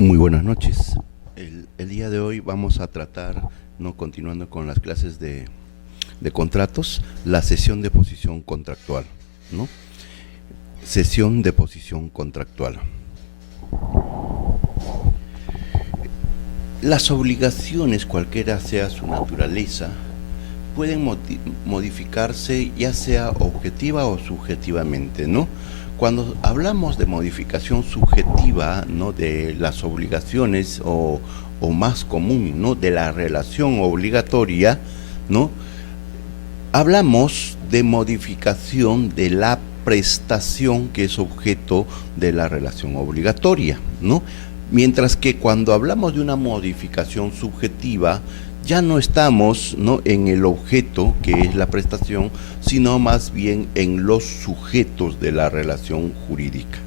Muy buenas noches. El día de hoy vamos a tratar, ¿no?, continuando con las clases de contratos, la sesión de posición contractual, ¿no? Sesión de posición contractual. Las obligaciones, cualquiera sea su naturaleza, pueden modificarse ya sea objetiva o subjetivamente, ¿no? Cuando hablamos de modificación subjetiva, ¿no?, de las obligaciones o más común, ¿no?, de la relación obligatoria, ¿no?, hablamos de modificación de la prestación que es objeto de la relación obligatoria, ¿no? Mientras que cuando hablamos de una modificación subjetiva, ya no estamos, ¿no?, en el objeto, que es la prestación, sino más bien en los sujetos de la relación jurídica.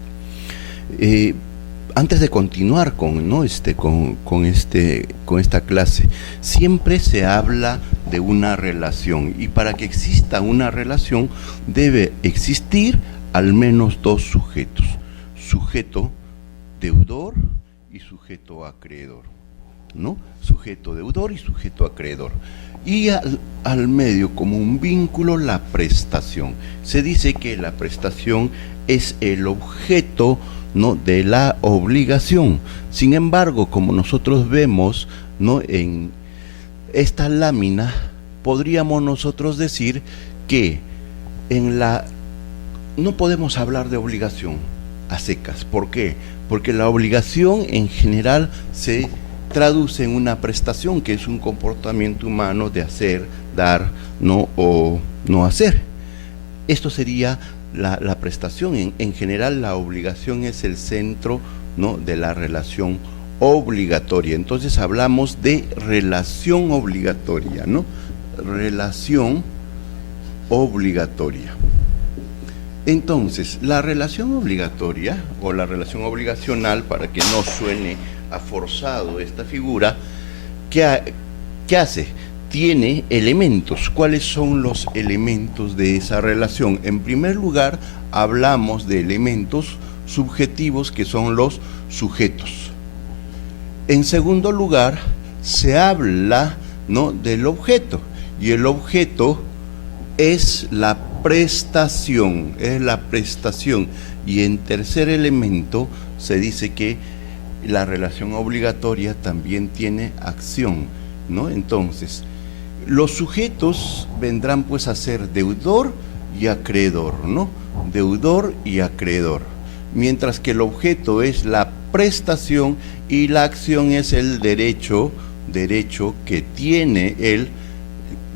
Antes de continuar con esta clase, siempre se habla de una relación, y para que exista una relación debe existir al menos dos sujetos: sujeto deudor y sujeto acreedor, ¿no? Sujeto deudor y sujeto acreedor. Y al medio, como un vínculo, la prestación. Se dice que la prestación es el objeto, ¿no?, de la obligación. Sin embargo, como nosotros vemos, ¿no?, en esta lámina, podríamos nosotros decir que no podemos hablar de obligación a secas. ¿Por qué? Porque la obligación en general se traduce en una prestación, que es un comportamiento humano de hacer, dar, no o no hacer. Esto sería la prestación. En general, la obligación es el centro, ¿no?, de la relación obligatoria. Entonces hablamos de relación obligatoria, ¿no? Relación obligatoria. Entonces, la relación obligatoria o la relación obligacional, para que no suene a forzado esta figura, ¿qué hace? Tiene elementos. ¿Cuáles son los elementos de esa relación? En primer lugar, hablamos de elementos subjetivos, que son los sujetos. En segundo lugar, se habla, ¿no?, del objeto, y el objeto es la prestación, y en tercer elemento se dice que la relación obligatoria también tiene acción, ¿no? Entonces, los sujetos vendrán pues a ser deudor y acreedor, ¿no? Deudor y acreedor, mientras que el objeto es la prestación y la acción es el derecho que tiene el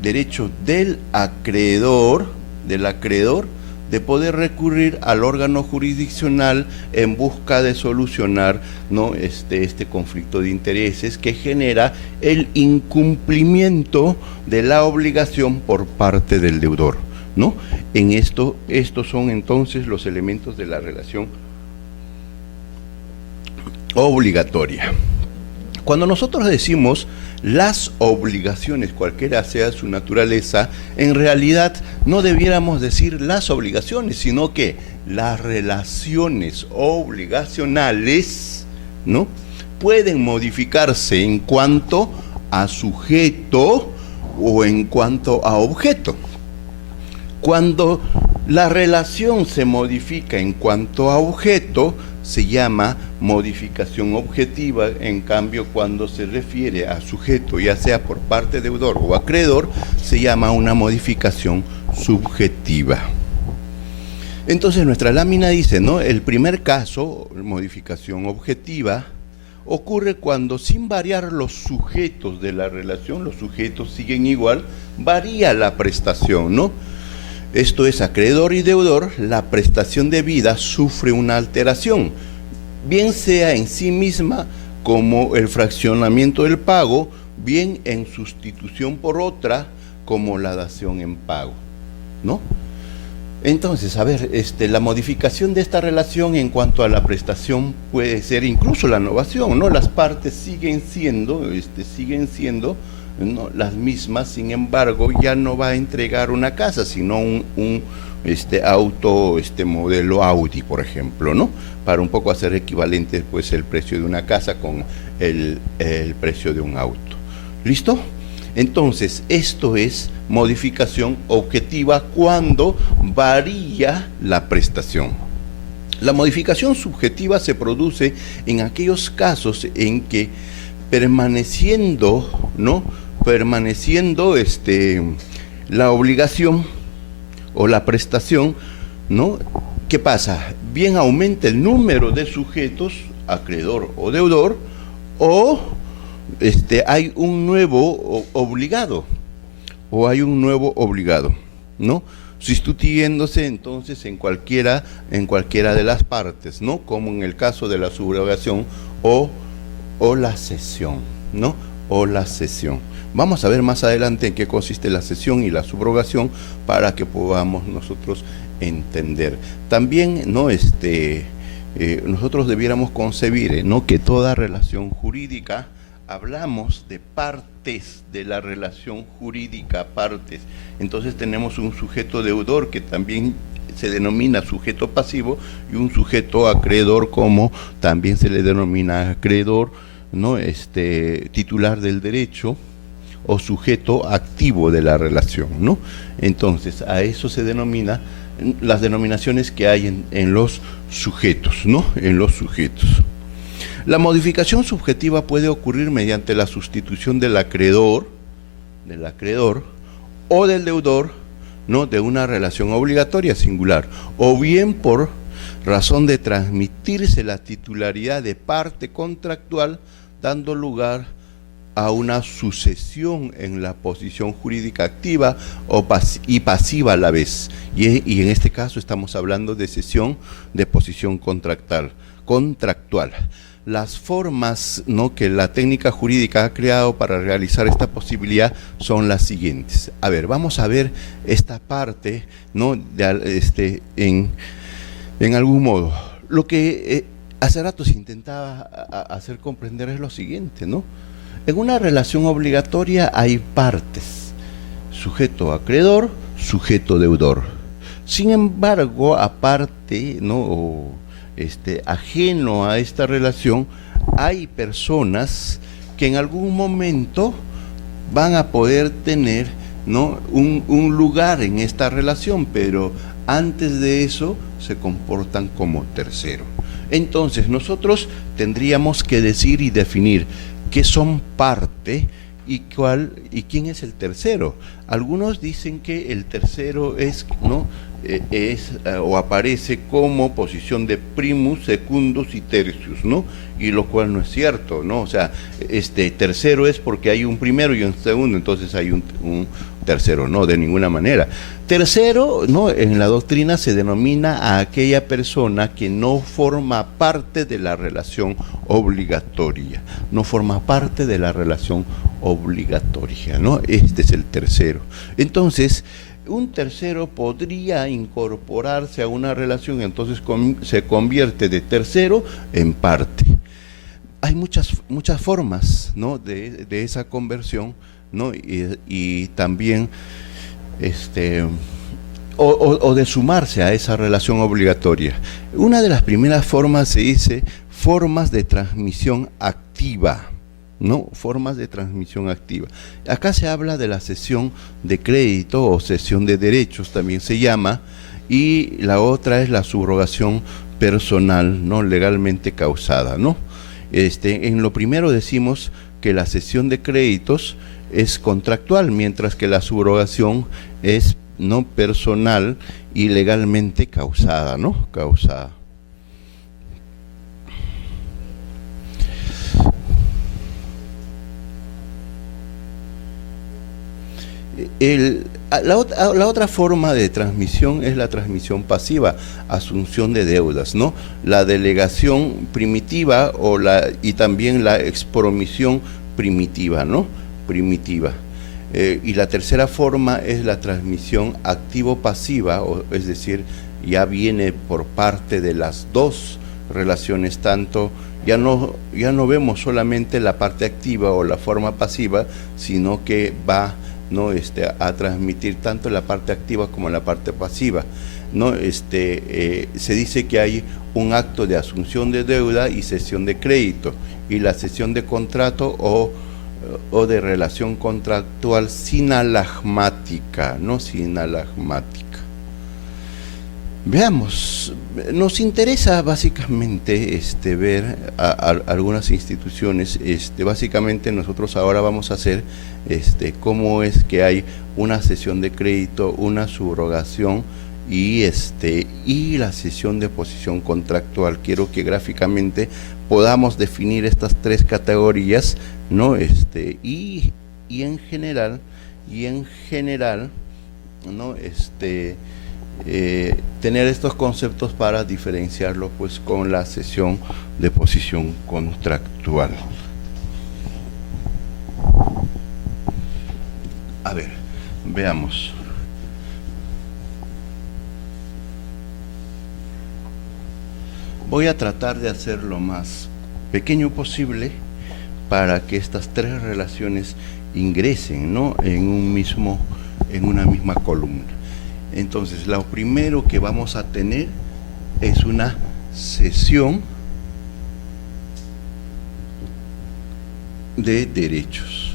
derecho del acreedor, de poder recurrir al órgano jurisdiccional en busca de solucionar, ¿no?, este conflicto de intereses que genera el incumplimiento de la obligación por parte del deudor, ¿no? Estos son entonces los elementos de la relación obligatoria. Cuando nosotros decimos las obligaciones, cualquiera sea su naturaleza, en realidad no debiéramos decir las obligaciones, sino que las relaciones obligacionales, ¿no?, pueden modificarse en cuanto a sujeto o en cuanto a objeto. Cuando la relación se modifica en cuanto a objeto, se llama modificación objetiva. En cambio, cuando se refiere a sujeto, ya sea por parte deudor o acreedor, se llama una modificación subjetiva. Entonces, nuestra lámina dice, ¿no?, el primer caso, modificación objetiva, ocurre cuando, sin variar los sujetos de la relación, los sujetos siguen igual, varía la prestación, ¿no? Esto es, acreedor y deudor, la prestación debida sufre una alteración, bien sea en sí misma, como el fraccionamiento del pago, bien en sustitución por otra, como la dación en pago, ¿no? Entonces, a ver, la modificación de esta relación en cuanto a la prestación puede ser incluso la novación, ¿no? Las partes siguen siendo, ¿no? Las mismas, sin embargo, ya no va a entregar una casa, sino un auto, modelo Audi, por ejemplo, ¿no? Para un poco hacer equivalente pues el precio de una casa con el precio de un auto. ¿Listo? Entonces, esto es modificación objetiva cuando varía la prestación. La modificación subjetiva se produce en aquellos casos en que permaneciendo, ¿no? Permaneciendo la obligación o la prestación, ¿no? ¿Qué pasa? Bien aumenta el número de sujetos, acreedor o deudor, o hay un nuevo obligado, ¿no? Sustituyéndose entonces en cualquiera de las partes, ¿no? Como en el caso de la subrogación o la cesión, ¿no? O la cesión. Vamos a ver más adelante en qué consiste la cesión y la subrogación para que podamos nosotros entender. También, ¿no? Nosotros debiéramos concebir, ¿no? Que toda relación jurídica, hablamos de partes de la relación jurídica, partes. Entonces tenemos un sujeto deudor que también se denomina sujeto pasivo y un sujeto acreedor, como también se le denomina acreedor, ¿no? Titular del derecho o sujeto activo de la relación, ¿no? Entonces, a eso se denomina las denominaciones que hay en los sujetos, ¿no? En los sujetos. La modificación subjetiva puede ocurrir mediante la sustitución del acreedor o del deudor, ¿no? De una relación obligatoria singular, o bien por razón de transmitirse la titularidad de parte contractual, dando lugar a una sucesión en la posición jurídica activa y pasiva a la vez. Y en este caso estamos hablando de cesión de posición contractual. Las formas, ¿no? Que la técnica jurídica ha creado para realizar esta posibilidad son las siguientes. A ver, vamos a ver esta parte, ¿no? En algún modo. Lo que hace rato se intentaba hacer comprender es lo siguiente, ¿no? En una relación obligatoria hay partes, sujeto acreedor, sujeto deudor. Sin embargo, aparte, ¿no? Ajeno a esta relación, hay personas que en algún momento van a poder tener, ¿no? un lugar en esta relación, pero antes de eso se comportan como tercero. Entonces nosotros tendríamos que decir y definir qué son parte y quién es el tercero. Algunos dicen que el tercero es, ¿no? O aparece como posición de primus, secundus y tertius, ¿no? Y lo cual no es cierto, ¿no? O sea, tercero es porque hay un primero y un segundo, entonces hay un tercero, no, de ninguna manera. Tercero, ¿no? En la doctrina se denomina a aquella persona que no forma parte de la relación obligatoria, no forma parte de la relación obligatoria, ¿no? Este es el tercero. Entonces, un tercero podría incorporarse a una relación, entonces se convierte de tercero en parte. Hay muchas formas, ¿no? de esa conversión, ¿no? Y también o de sumarse a esa relación obligatoria. Una de las primeras formas se dice formas de transmisión activa, ¿no? Formas de transmisión activa. Acá se habla de la cesión de crédito o cesión de derechos, también se llama, y la otra es la subrogación personal, ¿no? Legalmente causada, ¿no? En lo primero decimos que la cesión de créditos es contractual, mientras que la subrogación es no personal y legalmente causada, ¿no? Causada. La otra forma de transmisión es la transmisión pasiva, asunción de deudas, ¿no? La delegación primitiva y también la expromisión primitiva, ¿no? Primitiva. Y la tercera forma es la transmisión activo-pasiva, es decir, ya viene por parte de las dos relaciones tanto, ya no vemos solamente la parte activa o la forma pasiva, sino que va, ¿no?, a transmitir tanto la parte activa como la parte pasiva, ¿no? Se dice que hay un acto de asunción de deuda y cesión de crédito, y la cesión de contrato o de relación contractual sinalagmática, no sinalagmática. Veamos, nos interesa básicamente ver a algunas instituciones. Básicamente nosotros ahora vamos a hacer cómo es que hay una cesión de crédito, una subrogación y la cesión de posición contractual. Quiero que gráficamente podamos definir estas tres categorías, ¿no? Y en general, ¿no? Tener estos conceptos para diferenciarlo pues con la cesión de posición contractual. A ver, veamos. Voy a tratar de hacer lo más pequeño posible para que estas tres relaciones ingresen, ¿no?, en una misma columna. Entonces, lo primero que vamos a tener es una cesión de derechos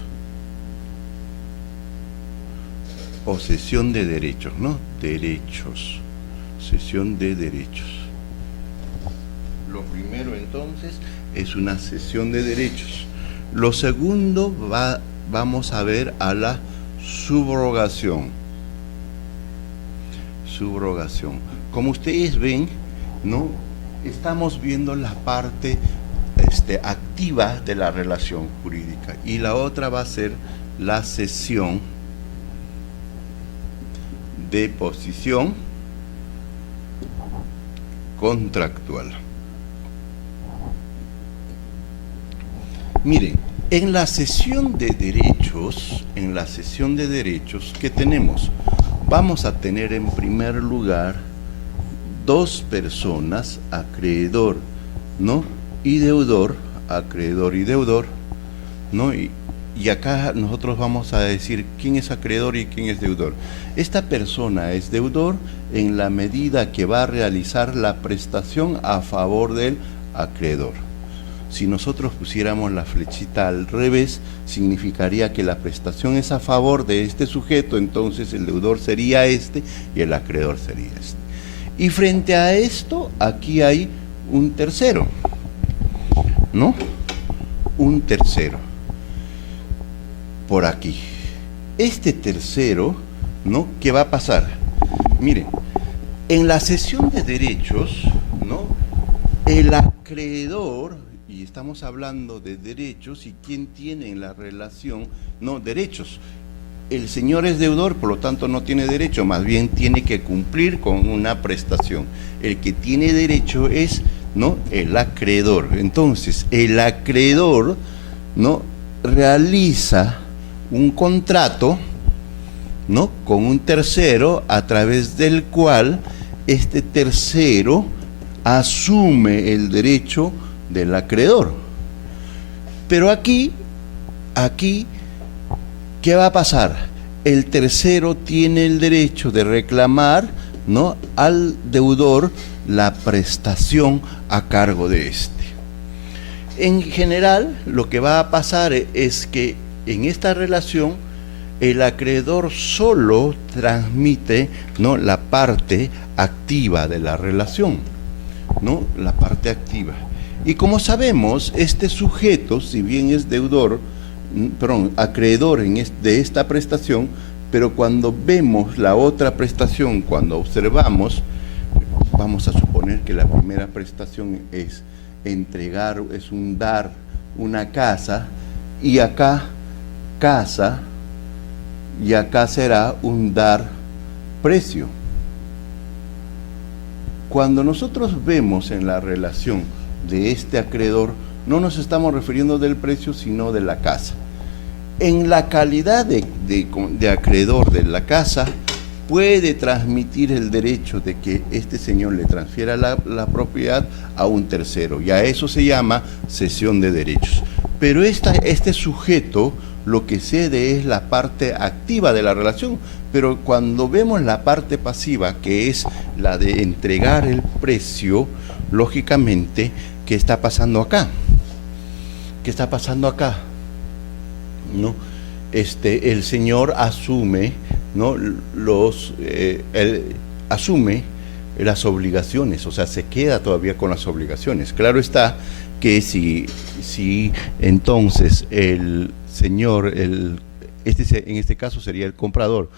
o cesión de derechos, ¿no? Derechos, cesión de derechos. Lo primero entonces es una cesión de derechos. Lo segundo vamos a ver a la subrogación. Subrogación. Como ustedes ven, ¿no?, estamos viendo la parte activa de la relación jurídica, y la otra va a ser la cesión de posición contractual. Miren, en la cesión de derechos, ¿qué tenemos? Vamos a tener en primer lugar dos personas, acreedor, ¿no?, y deudor, acreedor y deudor, ¿no? Y acá nosotros vamos a decir quién es acreedor y quién es deudor. Esta persona es deudor en la medida que va a realizar la prestación a favor del acreedor. Si nosotros pusiéramos la flechita al revés, significaría que la prestación es a favor de este sujeto, entonces el deudor sería este y el acreedor sería este. Y frente a esto, aquí hay un tercero, ¿no? Un tercero. Por aquí. Este tercero, ¿no?, ¿qué va a pasar? Miren, en la cesión de derechos, ¿no?, el acreedor, y estamos hablando de derechos, y quién tiene en la relación, no, derechos. El señor es deudor, por lo tanto no tiene derecho, más bien tiene que cumplir con una prestación. El que tiene derecho es, ¿no?, el acreedor. Entonces, el acreedor, ¿no?, realiza un contrato, ¿no?, con un tercero, a través del cual este tercero asume el derecho del acreedor. Pero aquí, ¿qué va a pasar? El tercero tiene el derecho de reclamar, ¿no?, al deudor la prestación a cargo de este. En general, lo que va a pasar es que en esta relación el acreedor solo transmite, ¿no?, la parte activa de la relación, ¿no?, la parte activa. Y como sabemos, este sujeto, si bien es deudor, acreedor de esta prestación, pero cuando vemos la otra prestación, cuando observamos, vamos a suponer que la primera prestación es entregar, es un dar una casa, y acá casa, y acá será un dar precio. Cuando nosotros vemos en la relación de este acreedor, no nos estamos refiriendo del precio, sino de la casa. En la calidad de acreedor de la casa, puede transmitir el derecho de que este señor le transfiera la propiedad a un tercero, y a eso se llama cesión de derechos. Pero este sujeto lo que cede es la parte activa de la relación, pero cuando vemos la parte pasiva, que es la de entregar el precio, lógicamente, ¿qué está pasando acá? ¿Qué está pasando acá? ¿No? El señor asume, ¿no? Asume las obligaciones, o sea, se queda todavía con las obligaciones. Claro está que si entonces el señor, en este caso sería el comprador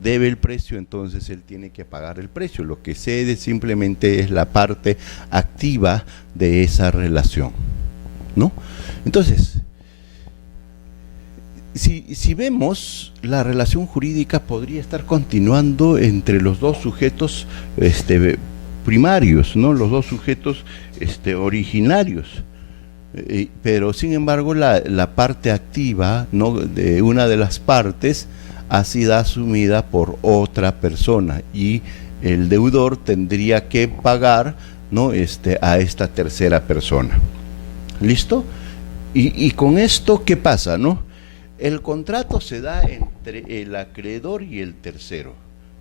debe el precio, entonces él tiene que pagar el precio. Lo que cede simplemente es la parte activa de esa relación, ¿no? Entonces, si vemos, la relación jurídica podría estar continuando entre los dos sujetos primarios, ¿no? Los dos sujetos originarios. Pero sin embargo la parte activa, ¿no?, de una de las partes ha sido asumida por otra persona, y el deudor tendría que pagar, ¿no?, a esta tercera persona. ¿Listo? Y con esto, ¿qué pasa, no? El contrato se da entre el acreedor y el tercero.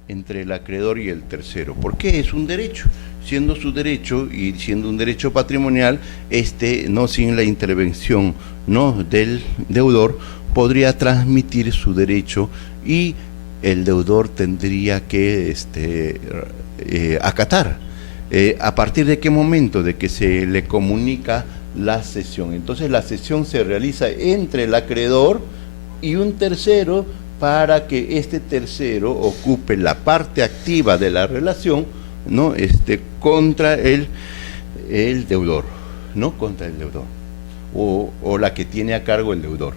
Entre el acreedor y el tercero. ¿Por qué? Es un derecho. Siendo su derecho y siendo un derecho patrimonial, no sin la intervención, ¿no?, del deudor, podría transmitir su derecho, y el deudor tendría que acatar. ¿A partir de qué momento? De que se le comunica la cesión. Entonces la cesión se realiza entre el acreedor y un tercero, para que este tercero ocupe la parte activa de la relación, ¿no?, contra el deudor, ¿no?, contra el deudor, o la que tiene a cargo el deudor.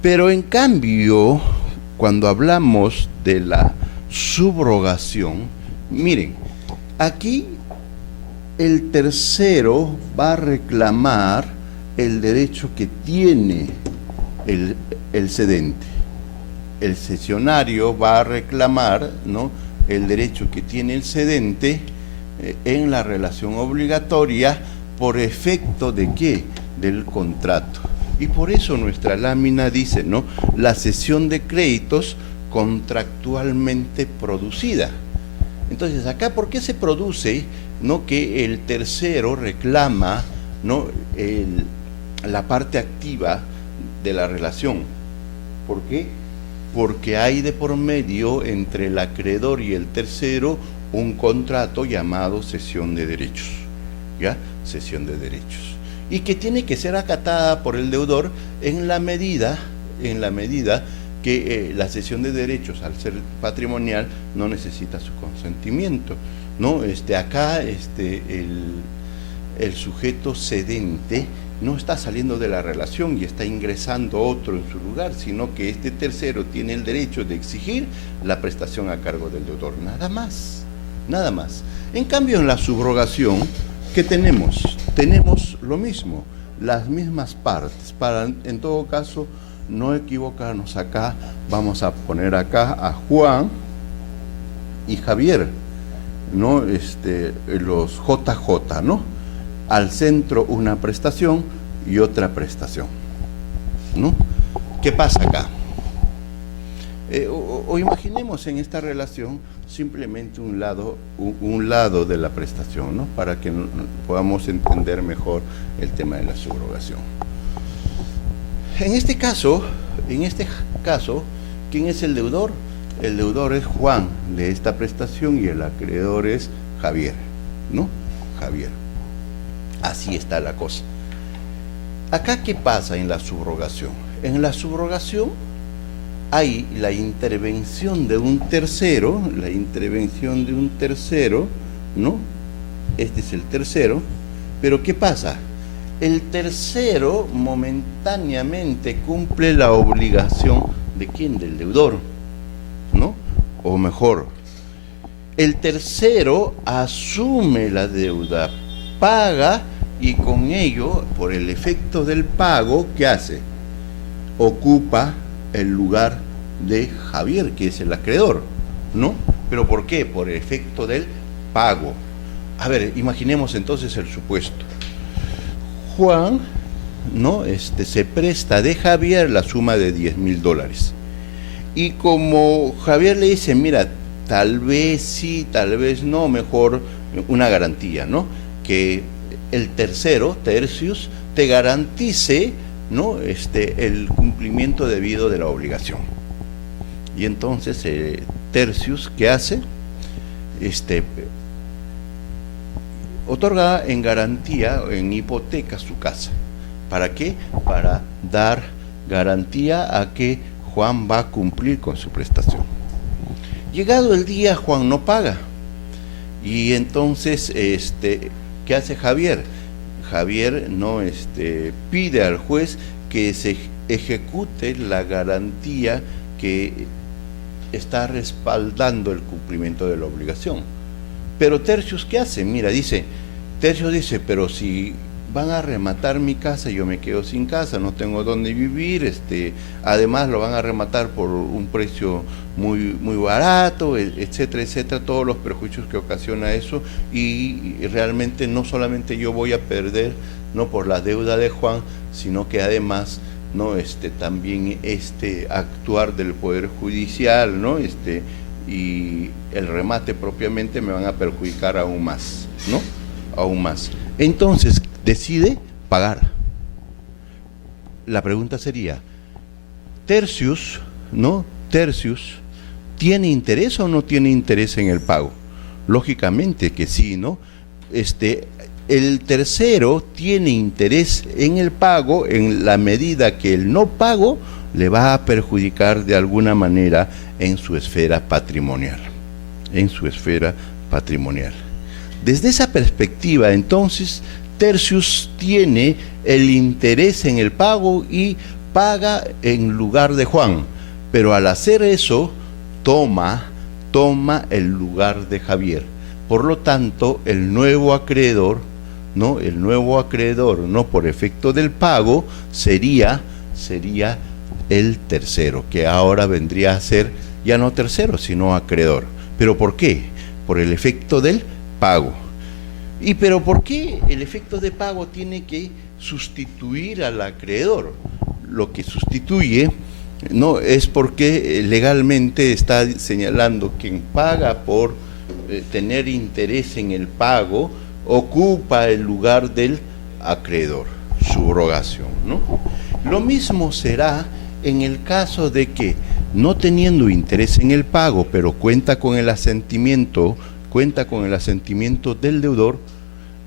Pero en cambio, cuando hablamos de la subrogación, miren, aquí el tercero va a reclamar el derecho que tiene el cedente. El cesionario va a reclamar, ¿no?, el derecho que tiene el cedente en la relación obligatoria, por efecto de ¿qué? Del contrato. Y por eso nuestra lámina dice, ¿no?, la cesión de créditos contractualmente producida. Entonces, acá, ¿por qué se produce, ¿no?, que el tercero reclama, ¿no?, la parte activa de la relación? ¿Por qué? Porque hay de por medio entre el acreedor y el tercero un contrato llamado cesión de derechos, ¿ya? Cesión de derechos. Y que tiene que ser acatada por el deudor en la medida que la cesión de derechos, al ser patrimonial, no necesita su consentimiento, ¿no? Acá el sujeto cedente no está saliendo de la relación y está ingresando otro en su lugar, sino que este tercero tiene el derecho de exigir la prestación a cargo del deudor, nada más, nada más. En cambio, en la subrogación, ¿qué tenemos? Tenemos lo mismo, las mismas partes. Para, en todo caso, no equivocarnos, acá vamos a poner acá a Juan y Javier, ¿no? Los JJ, ¿no? Al centro una prestación y otra prestación, ¿no? ¿Qué pasa acá? O imaginemos en esta relación simplemente un lado de la prestación, ¿no?, para que podamos entender mejor el tema de la subrogación. En este caso, ¿quién es el deudor? El deudor es Juan de esta prestación y el acreedor es Javier, ¿no? Javier. Así está la cosa. Acá, ¿qué pasa en la subrogación? En la subrogación hay la intervención de un tercero, ¿no? Este es el tercero, pero ¿qué pasa? El tercero momentáneamente cumple la obligación ¿de quién? Del deudor, ¿no? O mejor, el tercero asume la deuda, paga, y con ello, por el efecto del pago, ¿qué hace? Ocupa el lugar de Javier, que es el acreedor, ¿no? ¿Pero por qué? Por el efecto del pago. A ver, imaginemos entonces el supuesto. Juan, ¿no? Se presta de Javier la suma de $10.000. Y como Javier le dice, mira, tal vez sí, tal vez no, mejor una garantía, ¿no? Que el tercero, Tercius, te garantice, ¿no? El cumplimiento debido de la obligación. Y entonces Tercius, ¿qué hace? Otorga en garantía, en hipoteca, su casa. ¿Para qué? Para dar garantía a que Juan va a cumplir con su prestación. Llegado el día, Juan no paga. Y entonces, ¿qué hace Javier? Javier no pide al juez que se ejecute la garantía que está respaldando el cumplimiento de la obligación. Pero Tercius, ¿qué hace? Mira, Tercius dice, pero si van a rematar mi casa, yo me quedo sin casa, no tengo dónde vivir, además lo van a rematar por un precio muy, muy barato, etcétera, etcétera, todos los perjuicios que ocasiona eso, y realmente no solamente yo voy a perder, no por la deuda de Juan, sino que además, no, también actuar del Poder Judicial, ¿no? Y el remate propiamente me van a perjudicar aún más, ¿no? Aún más. Entonces, decide pagar. La pregunta sería, Tercius, ¿no? Tercius, ¿tiene interés o no tiene interés en el pago? Lógicamente que sí, ¿no? El tercero tiene interés en el pago en la medida que el no pago le va a perjudicar de alguna manera en su esfera patrimonial. En su esfera patrimonial. Desde esa perspectiva, entonces, Tercius tiene el interés en el pago y paga en lugar de Juan. Pero al hacer eso, toma el lugar de Javier. Por lo tanto, el nuevo acreedor, ¿no? El nuevo acreedor, no por efecto del pago, sería el tercero, que ahora vendría a ser ya no tercero, sino acreedor. ¿Pero por qué? Por el efecto del pago. ¿Pero por qué el efecto de pago tiene que sustituir al acreedor? Lo que sustituye no es porque legalmente está señalando quien paga por tener interés en el pago ocupa el lugar del acreedor, subrogación, ¿no? Lo mismo será en el caso de que, no teniendo interés en el pago, pero cuenta con el asentimiento del deudor,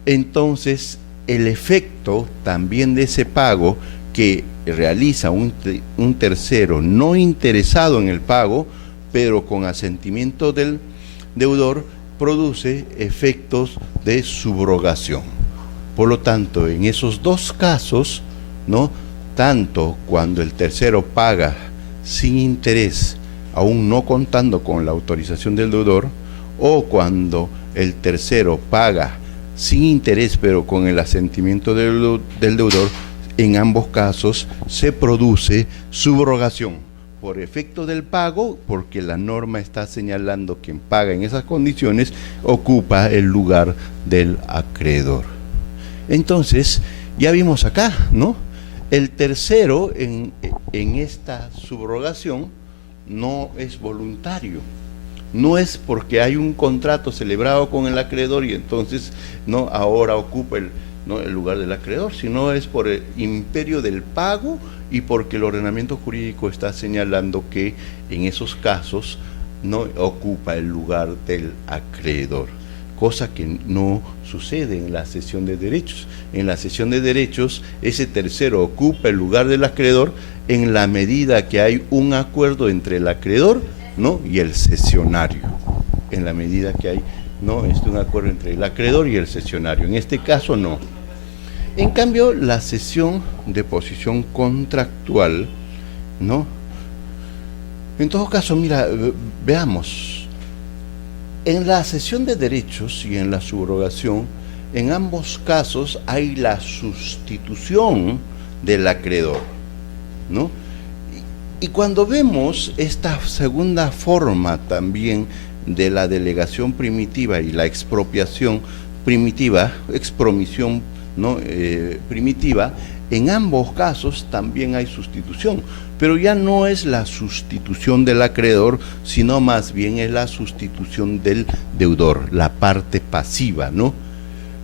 entonces el efecto también de ese pago que realiza un tercero no interesado en el pago, pero con asentimiento del deudor, produce efectos de subrogación. Por lo tanto, en esos dos casos, ¿no? Tanto cuando el tercero paga sin interés, aún no contando con la autorización del deudor, o cuando el tercero paga sin interés pero con el asentimiento del deudor, en ambos casos se produce subrogación por efecto del pago, porque la norma está señalando quien paga en esas condiciones ocupa el lugar del acreedor. Entonces, ya vimos acá, ¿no? El tercero en esta subrogación no es voluntario. No es porque hay un contrato celebrado con el acreedor y entonces no ahora ocupa el lugar del acreedor, sino es por el imperio del pago y porque el ordenamiento jurídico está señalando que en esos casos no ocupa el lugar del acreedor, cosa que no sucede en la cesión de derechos. En la cesión de derechos, ese tercero ocupa el lugar del acreedor en la medida que hay un acuerdo entre el acreedor, ¿no? y el cesionario, en la medida que hay un acuerdo entre el acreedor y el cesionario. En este caso no. En cambio, la cesión de posición contractual, ¿no? En todo caso, mira, veamos. En la cesión de derechos y en la subrogación, en ambos casos hay la sustitución del acreedor, ¿no? Y cuando vemos esta segunda forma también de la delegación primitiva y la expropiación primitiva, expromisión, ¿no? Primitiva, en ambos casos también hay sustitución, pero ya no es la sustitución del acreedor, sino más bien es la sustitución del deudor, la parte pasiva, ¿no?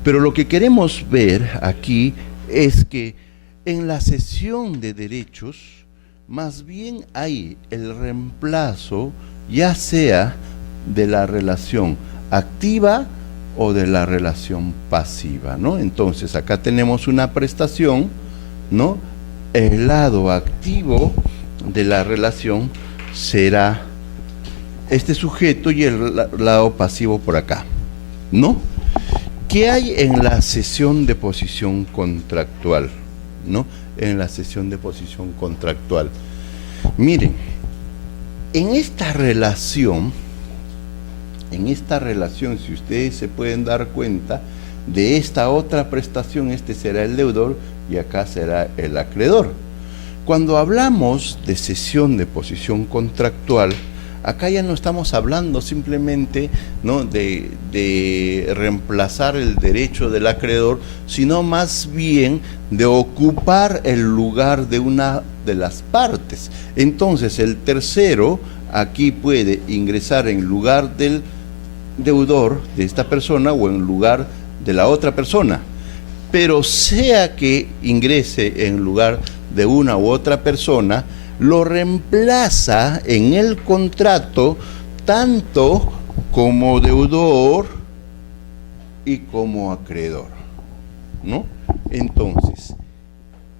Pero lo que queremos ver aquí es que en la cesión de derechos, más bien hay el reemplazo, ya sea de la relación activa o de la relación pasiva, ¿no? Entonces, acá tenemos una prestación, ¿no? El lado activo de la relación será este sujeto y el lado pasivo por acá, ¿no? ¿Qué hay en la cesión de posición contractual? ¿No? En la cesión de posición contractual. Miren, en esta relación, si ustedes se pueden dar cuenta, de esta otra prestación, este será el deudor y acá será el acreedor. Cuando hablamos de cesión de posición contractual, acá ya no estamos hablando simplemente, ¿no?, de reemplazar el derecho del acreedor, sino más bien de ocupar el lugar de una de las partes. Entonces, el tercero aquí puede ingresar en lugar del deudor de esta persona o en lugar de la otra persona. Pero sea que ingrese en lugar de una u otra persona, lo reemplaza en el contrato tanto como deudor y como acreedor, ¿no? Entonces,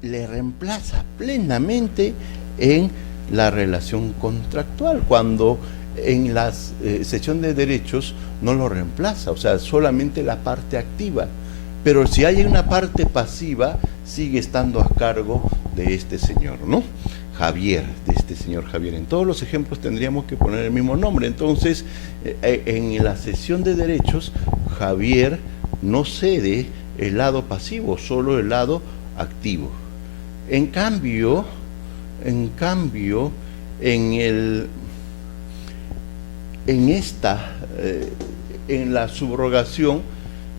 le reemplaza plenamente en la relación contractual, cuando en la cesión de derechos no lo reemplaza, o sea, solamente la parte activa. Pero si hay una parte pasiva, sigue estando a cargo de este señor, ¿no? Javier, de este señor Javier. En todos los ejemplos tendríamos que poner el mismo nombre. Entonces, en la cesión de derechos, Javier no cede el lado pasivo, solo el lado activo. En cambio, en la subrogación,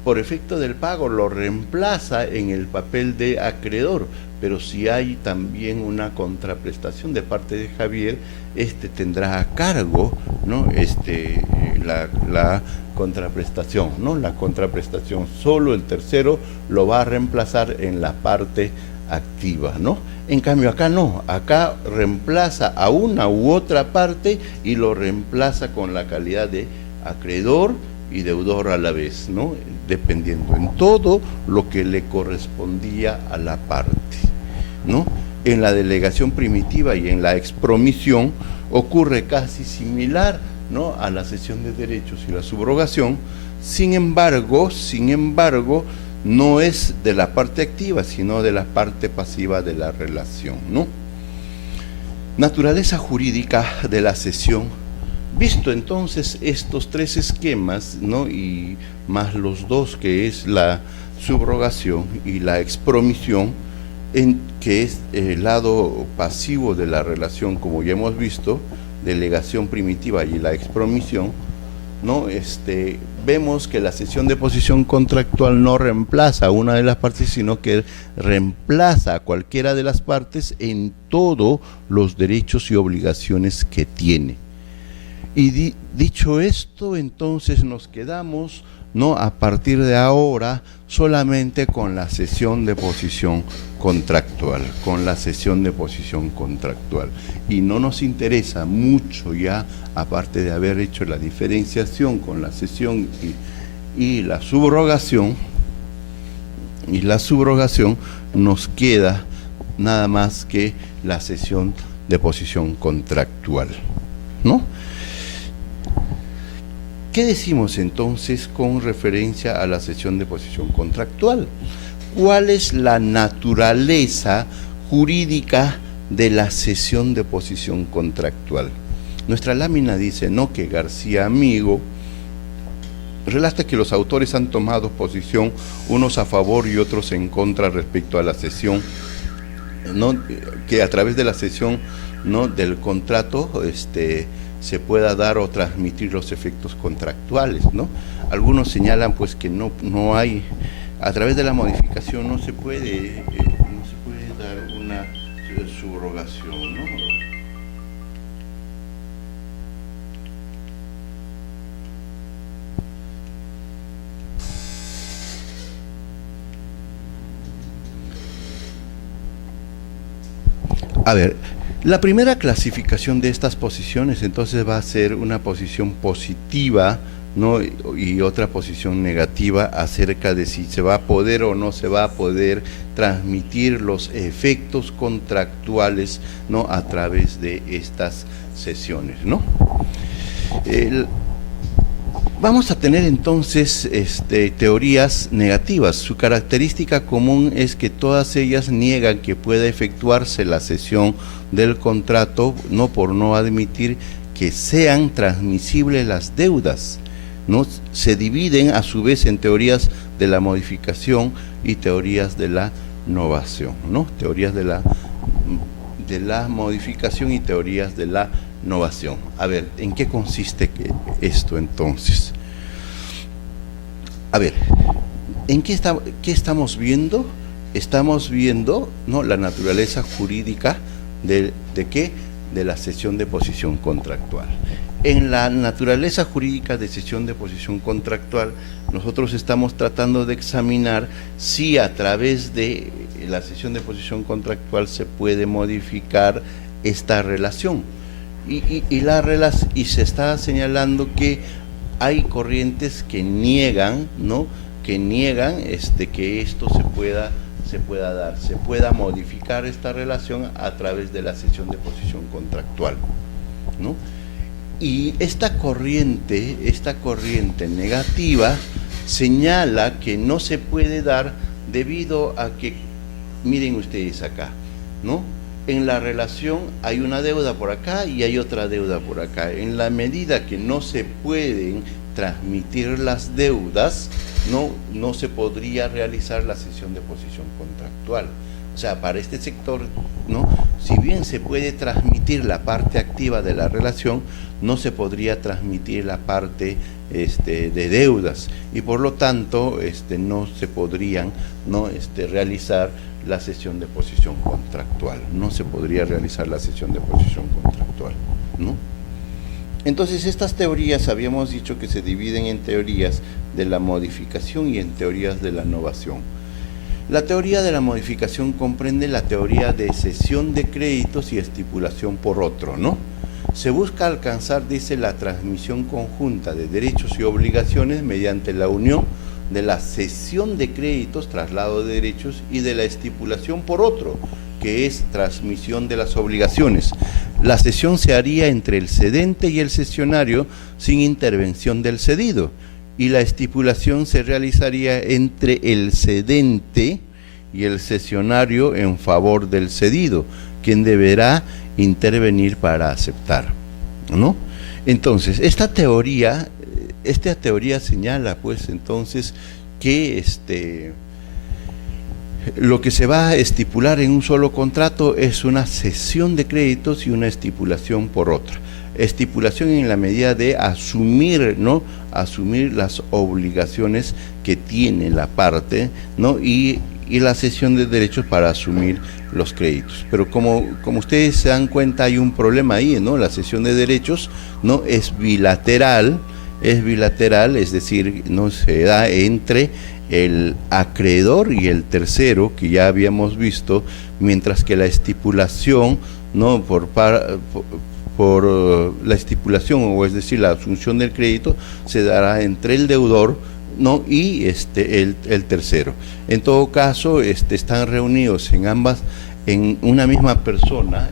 por efecto del pago, lo reemplaza en el papel de acreedor, pero si hay también una contraprestación de parte de Javier, tendrá a cargo, ¿no?, la contraprestación, ¿no? La contraprestación, solo el tercero lo va a reemplazar en la parte activa, ¿no? En cambio acá no, acá reemplaza a una u otra parte y lo reemplaza con la calidad de acreedor y deudor a la vez, ¿no?, dependiendo en todo lo que le correspondía a la parte, ¿no? En la delegación primitiva y en la expromisión ocurre casi similar, ¿no?, a la cesión de derechos y la subrogación. Sin embargo, no es de la parte activa, sino de la parte pasiva de la relación, ¿no? Naturaleza jurídica de la cesión. Visto entonces estos tres esquemas, ¿no?, y más los dos, que es la subrogación y la expromisión, que es el lado pasivo de la relación, como ya hemos visto, delegación primitiva y la expromisión, ¿no? Vemos que la cesión de posición contractual no reemplaza a una de las partes, sino que reemplaza a cualquiera de las partes en todos los derechos y obligaciones que tiene. Y dicho esto, entonces nos quedamos, ¿no?, a partir de ahora solamente con la cesión de posición contractual, y no nos interesa mucho ya, aparte de haber hecho la diferenciación con la cesión y la subrogación, nos queda nada más que la cesión de posición contractual, ¿no? ¿Qué decimos entonces con referencia a la cesión de posición contractual? ¿Cuál es la naturaleza jurídica de la cesión de posición contractual? Nuestra lámina dice, ¿no?, que García Amigo relata que los autores han tomado posición, unos a favor y otros en contra respecto a la cesión ¿no? Que a través de la cesión, ¿no?, del contrato se pueda dar o transmitir los efectos contractuales, ¿no? Algunos señalan pues que no hay, a través de la modificación no se puede dar una subrogación, ¿no? A ver, la primera clasificación de estas posiciones entonces va a ser una posición positiva, ¿no?, y otra posición negativa acerca de si se va a poder o no se va a poder transmitir los efectos contractuales, ¿no?, a través de estas sesiones, ¿no? Vamos a tener entonces teorías negativas. Su característica común es que todas ellas niegan que pueda efectuarse la cesión del contrato, no por no admitir que sean transmisibles las deudas, ¿no? Se dividen a su vez en teorías de la modificación y teorías de la novación, ¿no? Teorías de la modificación y teorías de la novación. A ver, ¿en qué consiste esto entonces? A ver, qué estamos viendo? Estamos viendo, ¿no?, la naturaleza jurídica ¿de qué? De la cesión de posición contractual. En la naturaleza jurídica de cesión de posición contractual, nosotros estamos tratando de examinar si a través de la cesión de posición contractual se puede modificar esta relación. Y se está señalando que hay corrientes que niegan, ¿no?, que niegan que esto se pueda dar, se pueda modificar esta relación a través de la cesión de posición contractual, ¿no? Y esta corriente negativa señala que no se puede dar debido a que, miren ustedes acá, ¿no?, en la relación hay una deuda por acá y hay otra deuda por acá. En la medida que no se pueden transmitir las deudas, no se podría realizar la cesión de posición contractual. O sea, para este sector, ¿no?, si bien se puede transmitir la parte activa de la relación, no se podría transmitir la parte de deudas, y por lo tanto no se podrían realizar la cesión de posición contractual. No se podría realizar la cesión de posición contractual, ¿no? Entonces, estas teorías habíamos dicho que se dividen en teorías de la modificación y en teorías de la novación. La teoría de la modificación comprende la teoría de cesión de créditos y estipulación por otro, ¿no? Se busca alcanzar, dice, la transmisión conjunta de derechos y obligaciones mediante la unión de la cesión de créditos, traslado de derechos, y de la estipulación por otro, que es transmisión de las obligaciones. La cesión se haría entre el cedente y el cesionario sin intervención del cedido, y la estipulación se realizaría entre el cedente y el cesionario en favor del cedido, quien deberá intervenir para aceptar, ¿no? Entonces, esta teoría señala, pues, entonces, que lo que se va a estipular en un solo contrato es una cesión de créditos y una estipulación por otra. Estipulación en la medida de asumir, ¿no?, asumir las obligaciones que tiene la parte, ¿no?, y la cesión de derechos para asumir los créditos. Pero como ustedes se dan cuenta, hay un problema ahí, ¿no? La cesión de derechos no es bilateral, es decir, no se da entre el acreedor y el tercero, que ya habíamos visto, mientras que la estipulación, ¿no?, por la estipulación, o es decir, la asunción del crédito, se dará entre el deudor, ¿no?, y el tercero. En todo caso, están reunidos en una misma persona,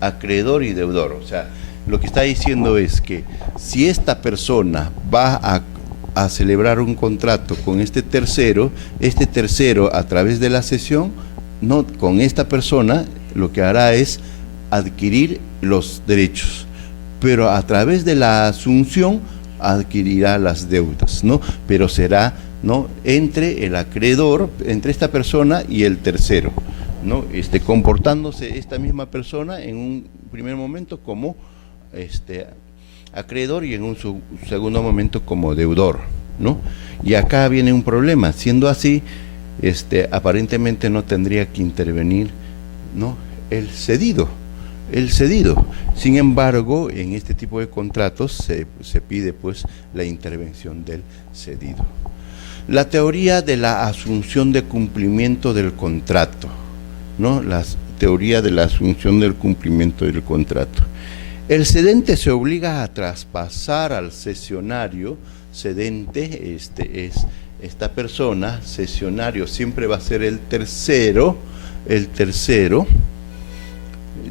acreedor y deudor. O sea, lo que está diciendo es que si esta persona va a celebrar un contrato con este tercero a través de la cesión, no, con esta persona lo que hará es adquirir los derechos, pero a través de la asunción adquirirá las deudas, ¿no? Pero será ¿no?, entre el acreedor, entre esta persona y el tercero, ¿no?, comportándose esta misma persona en un primer momento como acreedor y en un segundo momento como deudor, ¿no? Y acá viene un problema. Siendo así, aparentemente no tendría que intervenir, ¿no?, el cedido. Sin embargo, en este tipo de contratos se pide pues la intervención del cedido. La teoría de la asunción de cumplimiento del contrato, ¿no? La teoría de la asunción del cumplimiento del contrato. El cedente se obliga a traspasar al cesionario. Cedente es esta persona, cesionario siempre va a ser el tercero,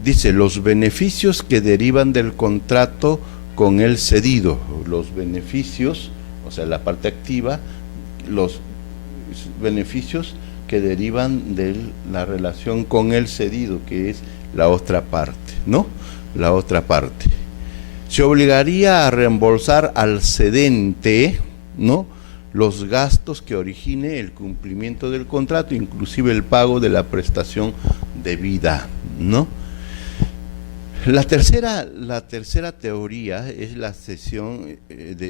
dice los beneficios que derivan del contrato con el cedido, los beneficios, o sea, la parte activa, los beneficios que derivan de la relación con el cedido, que es la otra parte, ¿no? La otra parte. Se obligaría a reembolsar al cedente, ¿no?, los gastos que origine el cumplimiento del contrato, inclusive el pago de la prestación debida, ¿no? La tercera teoría es la cesión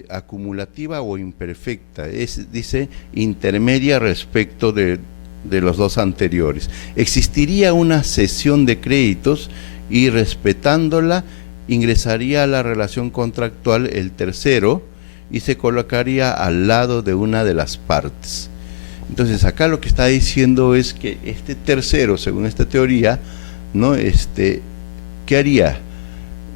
acumulativa o imperfecta, dice intermedia respecto de los dos anteriores. Existiría una cesión de créditos y respetándola ingresaría a la relación contractual el tercero y se colocaría al lado de una de las partes. Entonces acá lo que está diciendo es que este tercero, según esta teoría, ¿no?, ¿qué haría?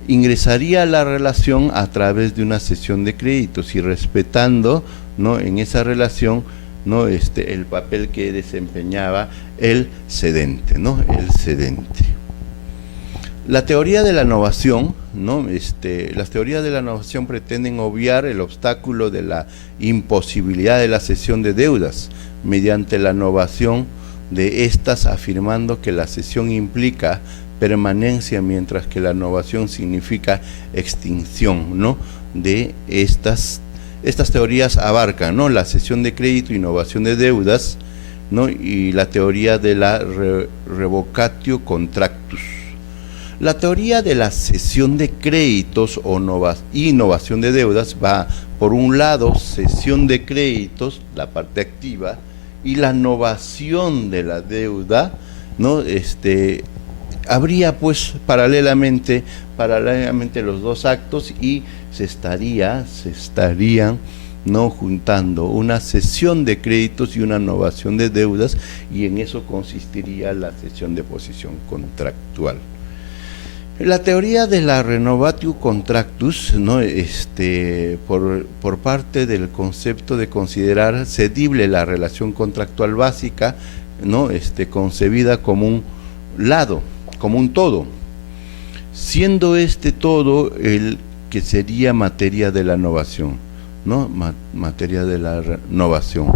Ingresaría a la relación a través de una cesión de créditos y respetando, ¿no?, en esa relación, ¿no?, el papel que desempeñaba el cedente, ¿no?, el cedente. La teoría de la novación, ¿no?, las teorías de la novación pretenden obviar el obstáculo de la imposibilidad de la cesión de deudas mediante la novación de estas, afirmando que la cesión implica permanencia, mientras que la novación significa extinción, ¿no? De estas teorías abarcan, ¿no?, la cesión de crédito y novación de deudas, ¿no?, y la teoría de la revocatio contractus. La teoría de la cesión de créditos y novación de deudas va, por un lado, cesión de créditos, la parte activa, y la novación de la deuda, ¿no? Habría pues paralelamente los dos actos y se estarían, ¿no?, juntando una cesión de créditos y una novación de deudas, y en eso consistiría la cesión de posición contractual. La teoría de la renovatio contractus, ¿no?, por parte del concepto de considerar cedible la relación contractual básica, ¿no?, concebida como un lado, como un todo, siendo todo el que sería materia de la novación, ¿no?, materia de la novación,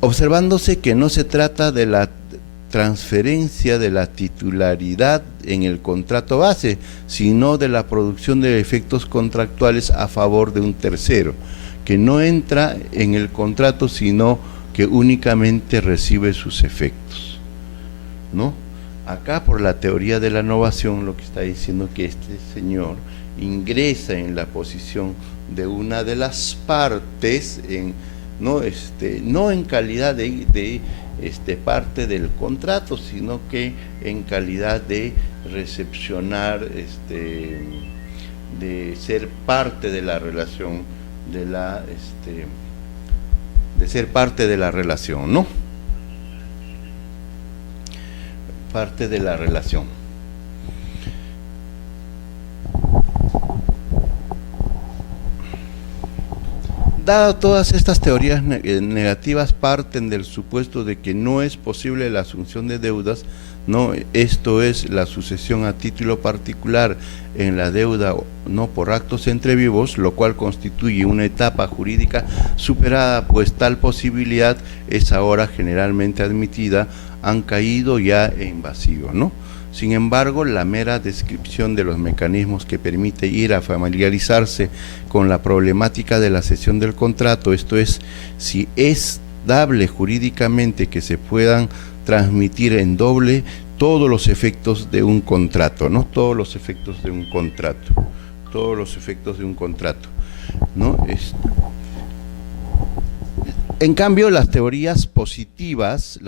observándose que no se trata de la transferencia de la titularidad en el contrato base, sino de la producción de efectos contractuales a favor de un tercero, que no entra en el contrato, sino que únicamente recibe sus efectos, ¿no? Acá, por la teoría de la novación, lo que está diciendo que este señor ingresa en la posición de una de las partes, no en calidad de parte del contrato, sino que en calidad de recepcionar, de ser parte de la relación, de ser parte de la relación, ¿no? Parte de la relación. Dado todas estas teorías negativas parten del supuesto de que no es posible la asunción de deudas, ¿no? Esto es la sucesión a título particular en la deuda, no por actos entre vivos, lo cual constituye una etapa jurídica superada, pues tal posibilidad es ahora generalmente admitida, han caído ya en vacío, ¿no? Sin embargo, la mera descripción de los mecanismos que permite ir a familiarizarse con la problemática de la cesión del contrato, esto es, si es dable jurídicamente que se puedan transmitir en doble todos los efectos de un contrato, ¿no? Todos los efectos de un contrato, todos los efectos de un contrato, ¿no? En cambio, las teorías positivas,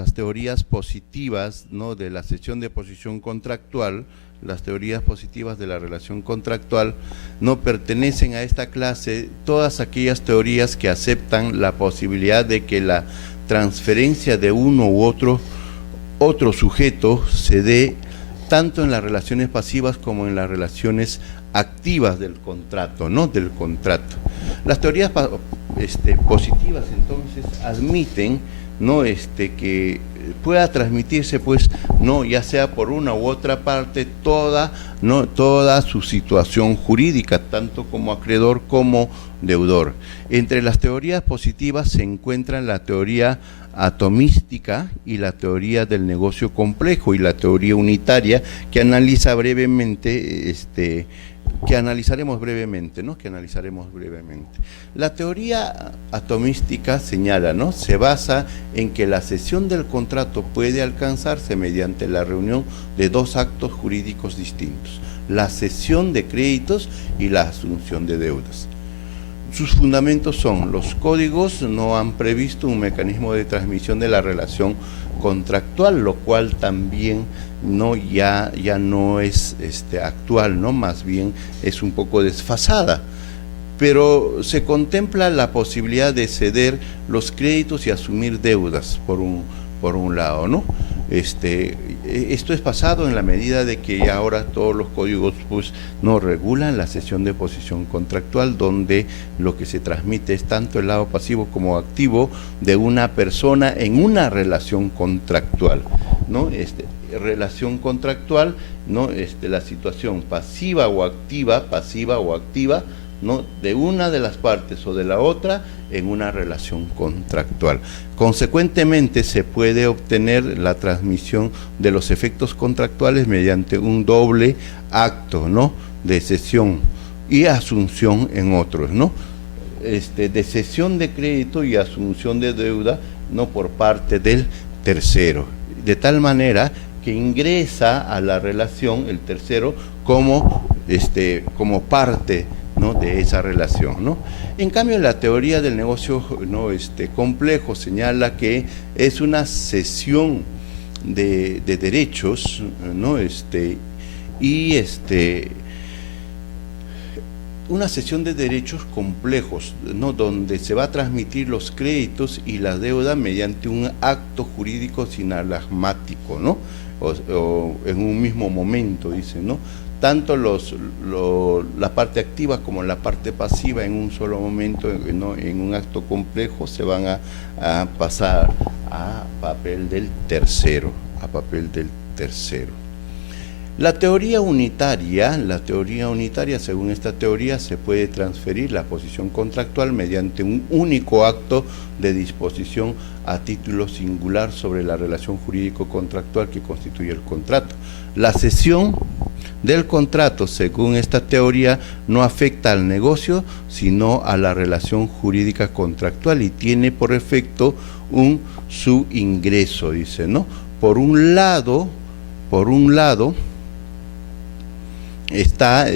¿no?, de la cesión de posición contractual, las teorías positivas de la relación contractual, no pertenecen a esta clase todas aquellas teorías que aceptan la posibilidad de que la transferencia de uno u otro sujeto se dé tanto en las relaciones pasivas como en las relaciones activas del contrato, ¿no? Del contrato. Las teorías positivas entonces admiten, ¿no?, que pueda transmitirse, pues, no, ya sea por una u otra parte, toda su situación jurídica, tanto como acreedor como deudor. Entre las teorías positivas se encuentran la teoría atomística y la teoría del negocio complejo y la teoría unitaria, que analiza brevemente, que analizaremos brevemente. La teoría atomística señala, ¿no?, se basa en que la cesión del contrato puede alcanzarse mediante la reunión de dos actos jurídicos distintos: la cesión de créditos y la asunción de deudas. Sus fundamentos son: los códigos no han previsto un mecanismo de transmisión de la relación contractual, lo cual también ya no es actual, ¿no? Más bien es un poco desfasada. Pero se contempla la posibilidad de ceder los créditos y asumir deudas por un lado, ¿no? Esto es pasado en la medida de que ya ahora todos los códigos, pues, no regulan la cesión de posición contractual, donde lo que se transmite es tanto el lado pasivo como activo de una persona en una relación contractual, ¿no? Relación contractual, ¿no? La situación pasiva o activa, ¿no?, de una de las partes o de la otra en una relación contractual. Consecuentemente, se puede obtener la transmisión de los efectos contractuales mediante un doble acto, ¿no?, de cesión y asunción en otros, ¿no? De cesión de crédito y asunción de deuda, ¿no?, por parte del tercero, de tal manera que ingresa a la relación el tercero como parte, ¿no?, de esa relación, ¿no? En cambio, la teoría del negocio, ¿no?, complejo señala que es una cesión de derechos, ¿no?, una cesión de derechos complejos, ¿no?, donde se va a transmitir los créditos y la deuda mediante un acto jurídico sinalagmático, ¿no?, o en un mismo momento, dice, ¿no? Tanto la parte activa como la parte pasiva en un solo momento, ¿no?, en un acto complejo, se van a pasar a papel del tercero, La teoría unitaria, según esta teoría, se puede transferir la posición contractual mediante un único acto de disposición a título singular sobre la relación jurídico-contractual que constituye el contrato. La cesión del contrato, según esta teoría, no afecta al negocio, sino a la relación jurídica contractual, y tiene por efecto su ingreso, dice, ¿no? Por un lado está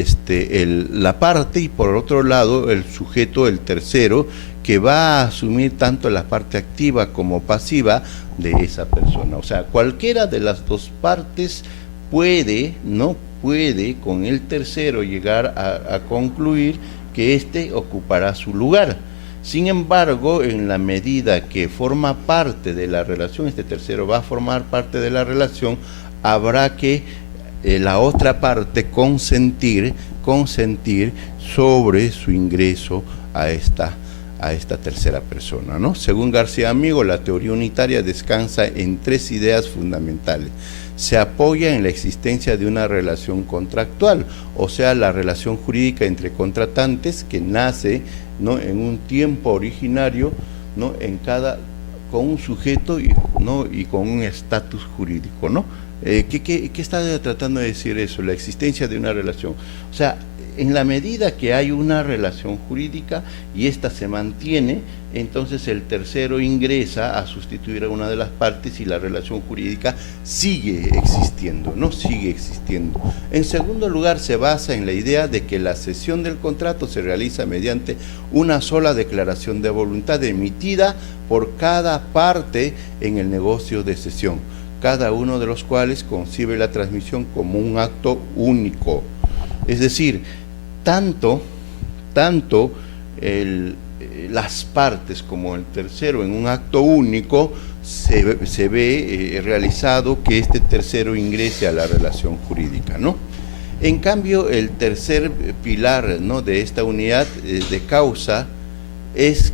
la parte, y por otro lado el sujeto, el tercero, que va a asumir tanto la parte activa como pasiva de esa persona. O sea, cualquiera de las dos partes puede con el tercero llegar a concluir que éste ocupará su lugar. Sin embargo, en la medida que forma parte de la relación, este tercero va a formar parte de la relación, habrá que la otra parte consentir sobre su ingreso a esta tercera persona, ¿no? Según García Amigo, la teoría unitaria descansa en tres ideas fundamentales. Se apoya en la existencia de una relación contractual, o sea, la relación jurídica entre contratantes que nace, ¿no?, en un tiempo originario, ¿no?, con un sujeto y con un estatus jurídico, ¿no? ¿Qué está tratando de decir eso? La existencia de una relación. O sea, en la medida que hay una relación jurídica y ésta se mantiene, entonces el tercero ingresa a sustituir a una de las partes y la relación jurídica sigue existiendo, ¿no? Sigue existiendo. En segundo lugar, se basa en la idea de que la cesión del contrato se realiza mediante una sola declaración de voluntad emitida por cada parte en el negocio de cesión, cada uno de los cuales concibe la transmisión como un acto único. Es decir, tanto las partes como el tercero en un acto único se ve realizado que este tercero ingrese a la relación jurídica, ¿no? En cambio, el tercer pilar, ¿no?, de esta unidad de causa es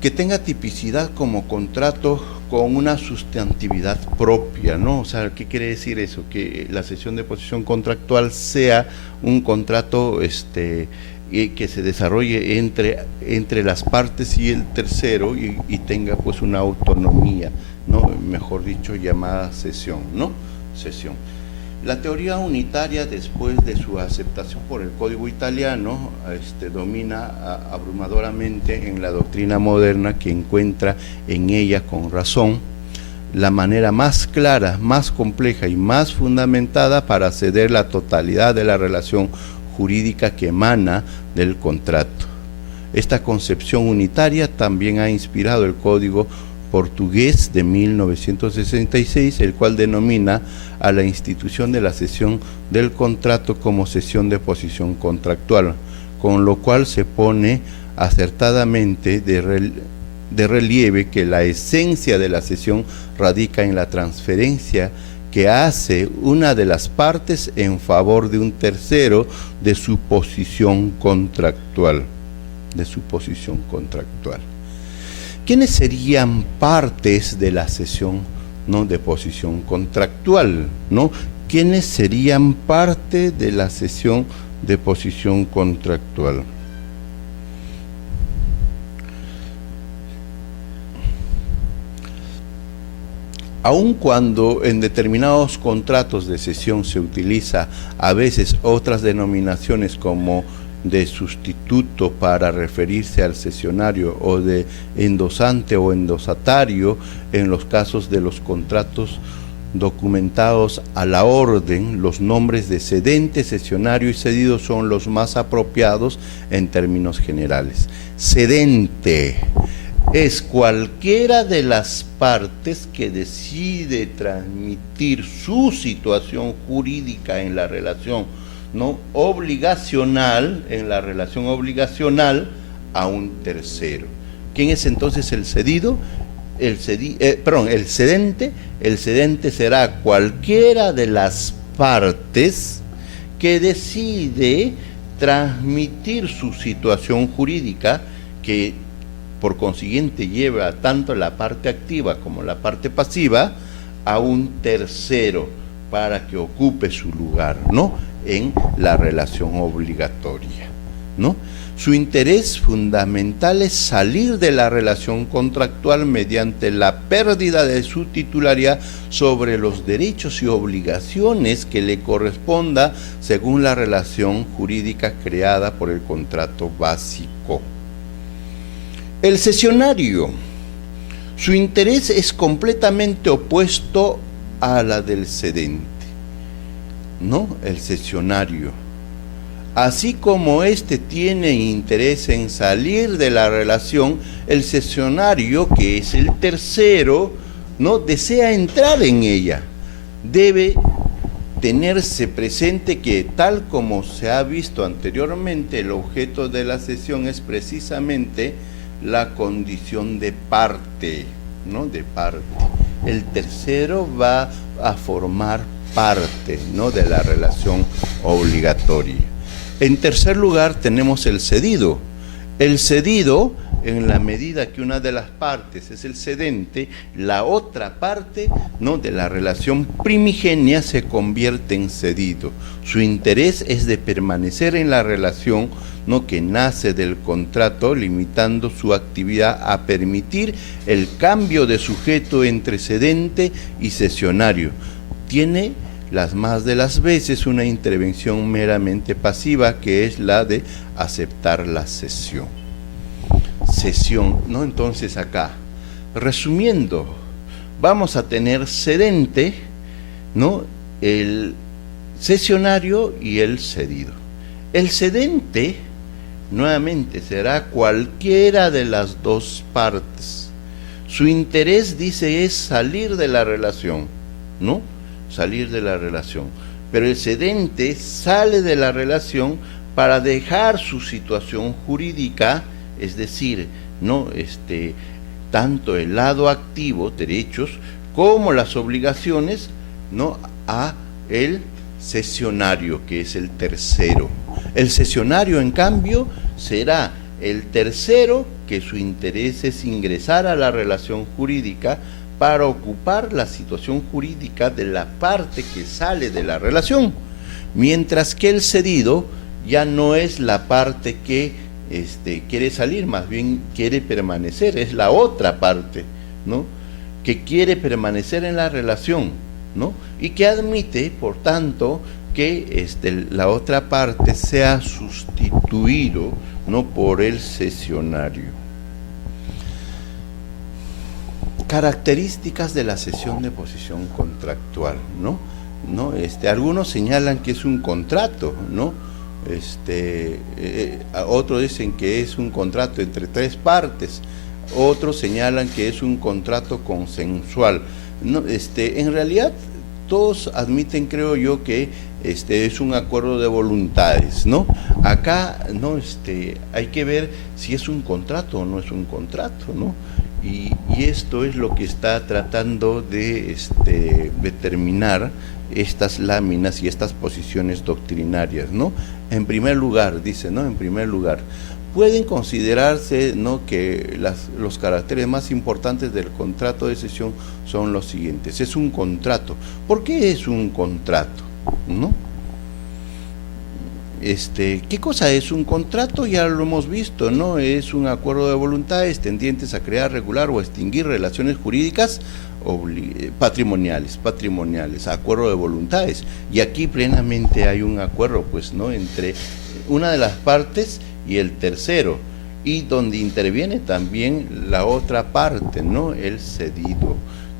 que tenga tipicidad como contrato con una sustantividad propia, ¿no? O sea, ¿qué quiere decir eso? Que la cesión de posición contractual sea un contrato que se desarrolle entre las partes y el tercero y tenga pues una autonomía, ¿no? Mejor dicho, llamada cesión, ¿no? Cesión. La teoría unitaria, después de su aceptación por el Código Italiano, domina abrumadoramente en la doctrina moderna, que encuentra en ella, con razón, la manera más clara, más compleja y más fundamentada para ceder la totalidad de la relación jurídica que emana del contrato. Esta concepción unitaria también ha inspirado el Código portugués de 1966, el cual denomina a la institución de la cesión del contrato como cesión de posición contractual, con lo cual se pone acertadamente de relieve que la esencia de la cesión radica en la transferencia que hace una de las partes en favor de un tercero de su posición contractual, ¿Quiénes serían partes de la cesión, ¿no?, de posición contractual, ¿no? ¿Quiénes serían parte de la cesión de posición contractual? Aun cuando en determinados contratos de cesión se utiliza a veces otras denominaciones como de sustituto para referirse al cesionario, o de endosante o endosatario en los casos de los contratos documentados a la orden, los nombres de cedente, cesionario y cedido son los más apropiados en términos generales. Cedente es cualquiera de las partes que decide transmitir su situación jurídica en la relación, ¿no?, obligacional, a un tercero. ¿Quién es entonces el cedido? El cedente. El cedente será cualquiera de las partes que decide transmitir su situación jurídica, que por consiguiente lleva tanto la parte activa como la parte pasiva a un tercero para que ocupe su lugar, ¿no?, en la relación obligatoria, ¿no? Su interés fundamental es salir de la relación contractual mediante la pérdida de su titularidad sobre los derechos y obligaciones que le corresponda según la relación jurídica creada por el contrato básico. El cesionario, su interés es completamente opuesto a la del cedente, ¿no? El cesionario, así como éste tiene interés en salir de la relación, el cesionario, que es el tercero, ¿no?, desea entrar en ella. Debe tenerse presente que, tal como se ha visto anteriormente, el objeto de la cesión es precisamente la condición de parte, ¿no?, de parte. El tercero va a formar parte, ¿no?, de la relación obligatoria. En tercer lugar tenemos el cedido. El cedido en la medida que una de las partes es el cedente, la otra parte, ¿no?, de la relación primigenia se convierte en cedido. Su interés es de permanecer en la relación, ¿no?, que nace del contrato, limitando su actividad a permitir el cambio de sujeto entre cedente y cesionario. Tiene las más de las veces una intervención meramente pasiva, que es la de aceptar la cesión. Cesión, ¿no? Entonces acá, resumiendo, vamos a tener cedente, ¿no?, el cesionario y el cedido. El cedente, nuevamente, será cualquiera de las dos partes. Su interés, dice, es salir de la relación, ¿no? Salir de la relación. Pero el cedente sale de la relación para dejar su situación jurídica, es decir, ¿no?, tanto el lado activo, derechos, como las obligaciones, ¿no?, a el cesionario, que es el tercero. El cesionario, en cambio, será el tercero que su interés es ingresar a la relación jurídica para ocupar la situación jurídica de la parte que sale de la relación, mientras que el cedido ya no es la parte que quiere salir, más bien quiere permanecer, es la otra parte, ¿no?, que quiere permanecer en la relación, ¿no?, y que admite, por tanto, que la otra parte sea sustituido, ¿no?, por el cesionario. Características de la cesión de posición contractual, ¿no? Algunos señalan que es un contrato, ¿no? Otros dicen que es un contrato entre tres partes, otros señalan que es un contrato consensual. No, en realidad todos admiten, creo yo, que es un acuerdo de voluntades, ¿no? Acá, ¿no?, hay que ver si es un contrato o no es un contrato, ¿no? Y esto es lo que está tratando de determinar estas láminas y estas posiciones doctrinarias, ¿no? En primer lugar, dice, ¿no?, en primer lugar, pueden considerarse, ¿no?, que los caracteres más importantes del contrato de cesión son los siguientes. Es un contrato. ¿Por qué es un contrato?, ¿no? ¿Qué cosa es un contrato? Ya lo hemos visto, ¿no? Es un acuerdo de voluntades tendientes a crear, regular o extinguir relaciones jurídicas patrimoniales, acuerdo de voluntades. Y aquí plenamente hay un acuerdo, pues, ¿no?, entre una de las partes y el tercero, y donde interviene también la otra parte, ¿no?, el cedido,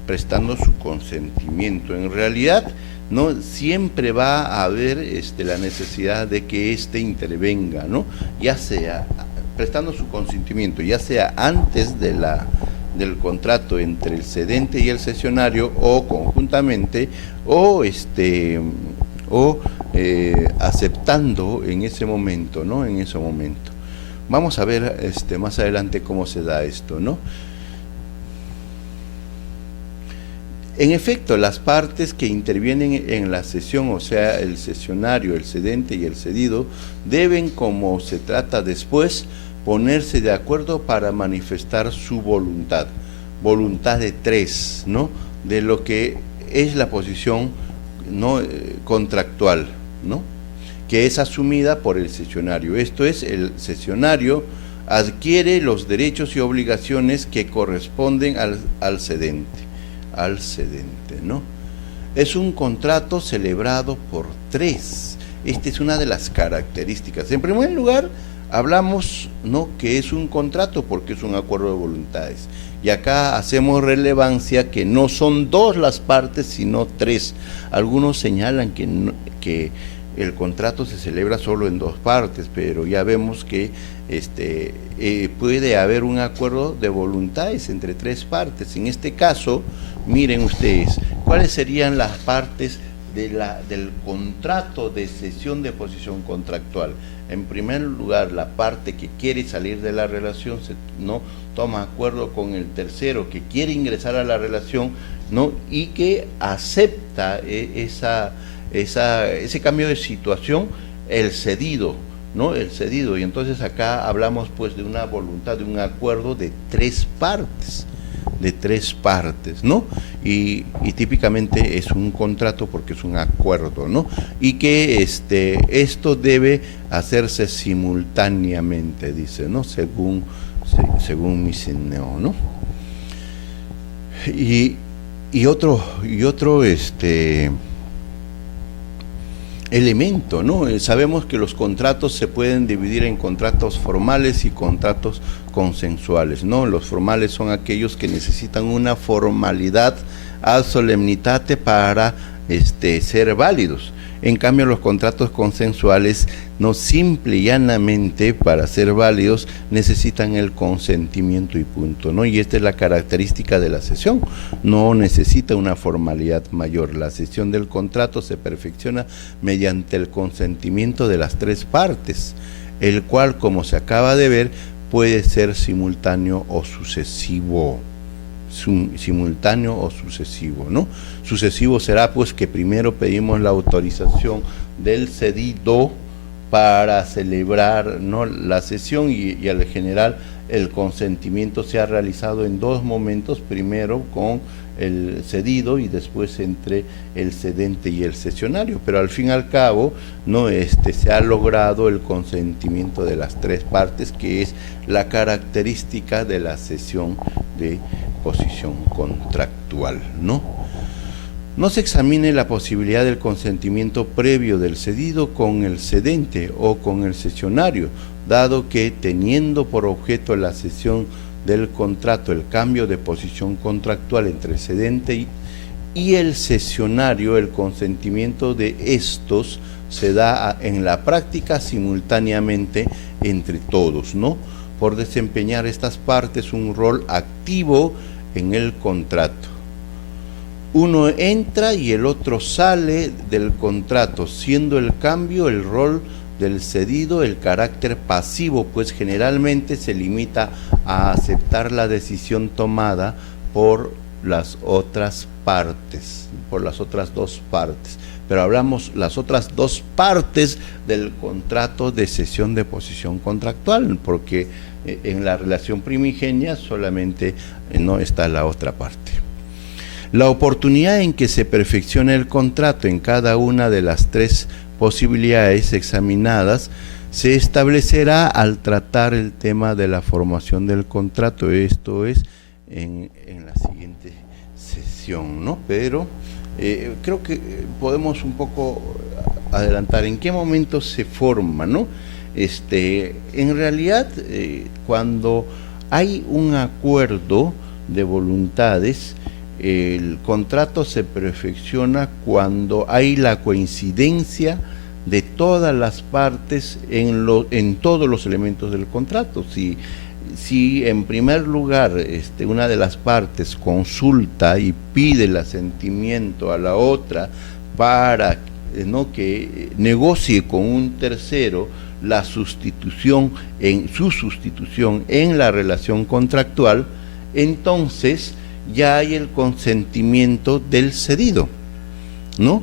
prestando su consentimiento. En realidad, ¿no?, siempre va a haber la necesidad de que intervenga, ¿no?, ya sea prestando su consentimiento, ya sea antes del contrato entre el cedente y el cesionario, o conjuntamente, o aceptando en ese momento, ¿no?, en ese momento. Vamos a ver más adelante cómo se da esto, ¿no? En efecto, las partes que intervienen en la cesión, o sea, el cesionario, el cedente y el cedido, deben, como se trata después, ponerse de acuerdo para manifestar su voluntad de tres, ¿no?, de lo que es la posición, ¿no?, contractual, ¿no?, que es asumida por el cesionario. Esto es, el cesionario adquiere los derechos y obligaciones que corresponden al cedente, ¿no? Es un contrato celebrado por tres. Esta es una de las características. En primer lugar, hablamos, ¿no?, que es un contrato porque es un acuerdo de voluntades. Y acá hacemos relevancia que no son dos las partes, sino tres. Algunos señalan que el contrato se celebra solo en dos partes, pero ya vemos que puede haber un acuerdo de voluntades entre tres partes. En este caso, miren ustedes, ¿cuáles serían las partes del contrato de cesión de posición contractual? En primer lugar, la parte que quiere salir de la relación no toma acuerdo con el tercero que quiere ingresar a la relación, ¿no?, y que acepta ese cambio de situación, el cedido, ¿no? El cedido. Y entonces acá hablamos pues de una voluntad, de un acuerdo de tres partes, ¿no? Y típicamente es un contrato porque es un acuerdo, ¿no? Y que esto debe hacerse simultáneamente, dice, ¿no? Según Misineo, ¿no? Y otro elemento, ¿no? Sabemos que los contratos se pueden dividir en contratos formales y contratos consensuales, ¿no? Los formales son aquellos que necesitan una formalidad ad solemnitate para ser válidos. En cambio, los contratos consensuales, no, simple y llanamente, para ser válidos, necesitan el consentimiento y punto, ¿no? Y esta es la característica de la cesión. No necesita una formalidad mayor. La cesión del contrato se perfecciona mediante el consentimiento de las tres partes, el cual, como se acaba de ver, puede ser simultáneo o sucesivo. ¿No? Sucesivo será pues que primero pedimos la autorización del cedido para celebrar, ¿no?, la cesión y al general el consentimiento se ha realizado en dos momentos, primero con el cedido y después entre el cedente y el cesionario, pero al fin y al cabo, ¿no?, se ha logrado el consentimiento de las tres partes, que es la característica de la cesión de posición contractual, ¿no? No se examine la posibilidad del consentimiento previo del cedido con el cedente o con el cesionario, dado que, teniendo por objeto la cesión del contrato el cambio de posición contractual entre el cedente y el cesionario, el consentimiento de estos se da en la práctica simultáneamente entre todos, ¿no?, por desempeñar estas partes un rol activo en el contrato. Uno entra y el otro sale del contrato, siendo el cambio el rol del cedido el carácter pasivo, pues generalmente se limita a aceptar la decisión tomada por las otras partes, por las otras dos partes. Pero hablamos las otras dos partes del contrato de cesión de posición contractual, porque en la relación primigenia solamente no está la otra parte. La oportunidad en que se perfeccione el contrato en cada una de las tres posibilidades examinadas se establecerá al tratar el tema de la formación del contrato. Esto es en la siguiente sesión, ¿no? Pero creo que podemos un poco adelantar en qué momento se forma, ¿no? En realidad, cuando hay un acuerdo de voluntades, el contrato se perfecciona cuando hay la coincidencia de todas las partes en todos los elementos del contrato. Si en primer lugar una de las partes consulta y pide el asentimiento a la otra para que negocie con un tercero la sustitución en la relación contractual, entonces ya hay el consentimiento del cedido, ¿no?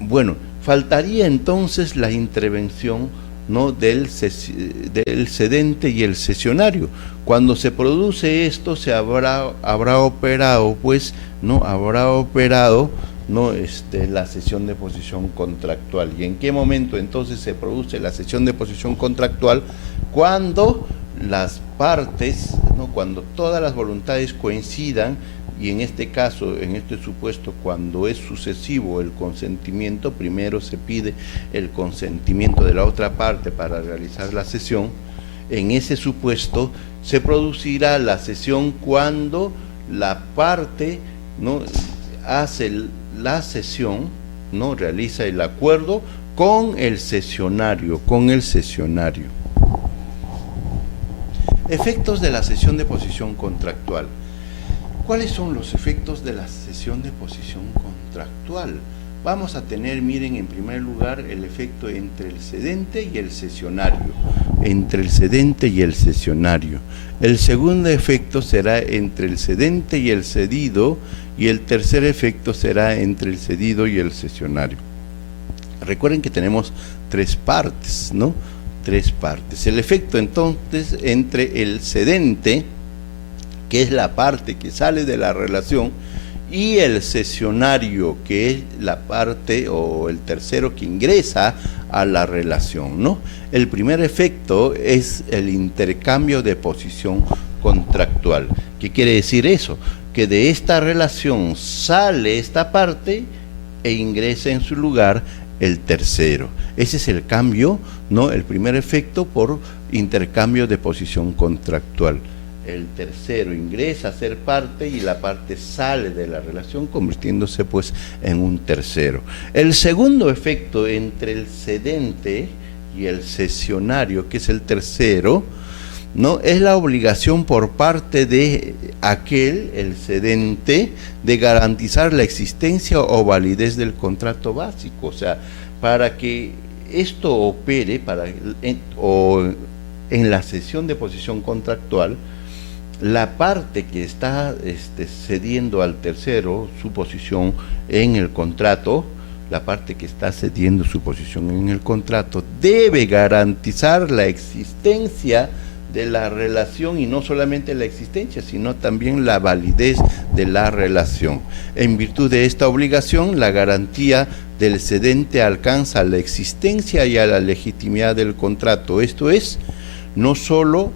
Bueno, faltaría entonces la intervención, ¿no?, del cedente y el cesionario. Cuando se produce esto, se habrá operado, pues, ¿no?, la cesión de posición contractual. ¿Y en qué momento entonces se produce la cesión de posición contractual? Cuando las partes, ¿no?, cuando todas las voluntades coincidan, y en este caso, en este supuesto, cuando es sucesivo el consentimiento, primero se pide el consentimiento de la otra parte para realizar la cesión. En ese supuesto se producirá la cesión cuando la parte, ¿no?, hace la cesión, ¿no?, realiza el acuerdo con el cesionario, Efectos de la cesión de posición contractual. ¿Cuáles son los efectos de la cesión de posición contractual? Vamos a tener, miren, en primer lugar, el efecto entre el cedente y el cesionario. El segundo efecto será entre el cedente y el cedido, y el tercer efecto será entre el cedido y el cesionario. Recuerden que tenemos tres partes, ¿no? Tres partes. El efecto entonces entre el cedente, que es la parte que sale de la relación, y el cesionario, que es la parte o el tercero que ingresa a la relación, ¿no? El primer efecto es el intercambio de posición contractual. ¿Qué quiere decir eso? Que de esta relación sale esta parte e ingresa en su lugar el tercero. Ese es el cambio, ¿no? El primer efecto por intercambio de posición contractual. El tercero ingresa a ser parte y la parte sale de la relación convirtiéndose pues en un tercero. El segundo efecto entre el cedente y el cesionario, que es el tercero, ¿no? Es la obligación por parte de aquel, el cedente, de garantizar la existencia o validez del contrato básico. O sea, para que esto opere en la cesión de posición contractual, la parte que está cediendo al tercero su posición en el contrato, la parte que está cediendo su posición en el contrato, debe garantizar la existencia de la relación, y no solamente la existencia, sino también la validez de la relación. En virtud de esta obligación, la garantía del cedente alcanza la existencia y a la legitimidad del contrato. Esto es, no solo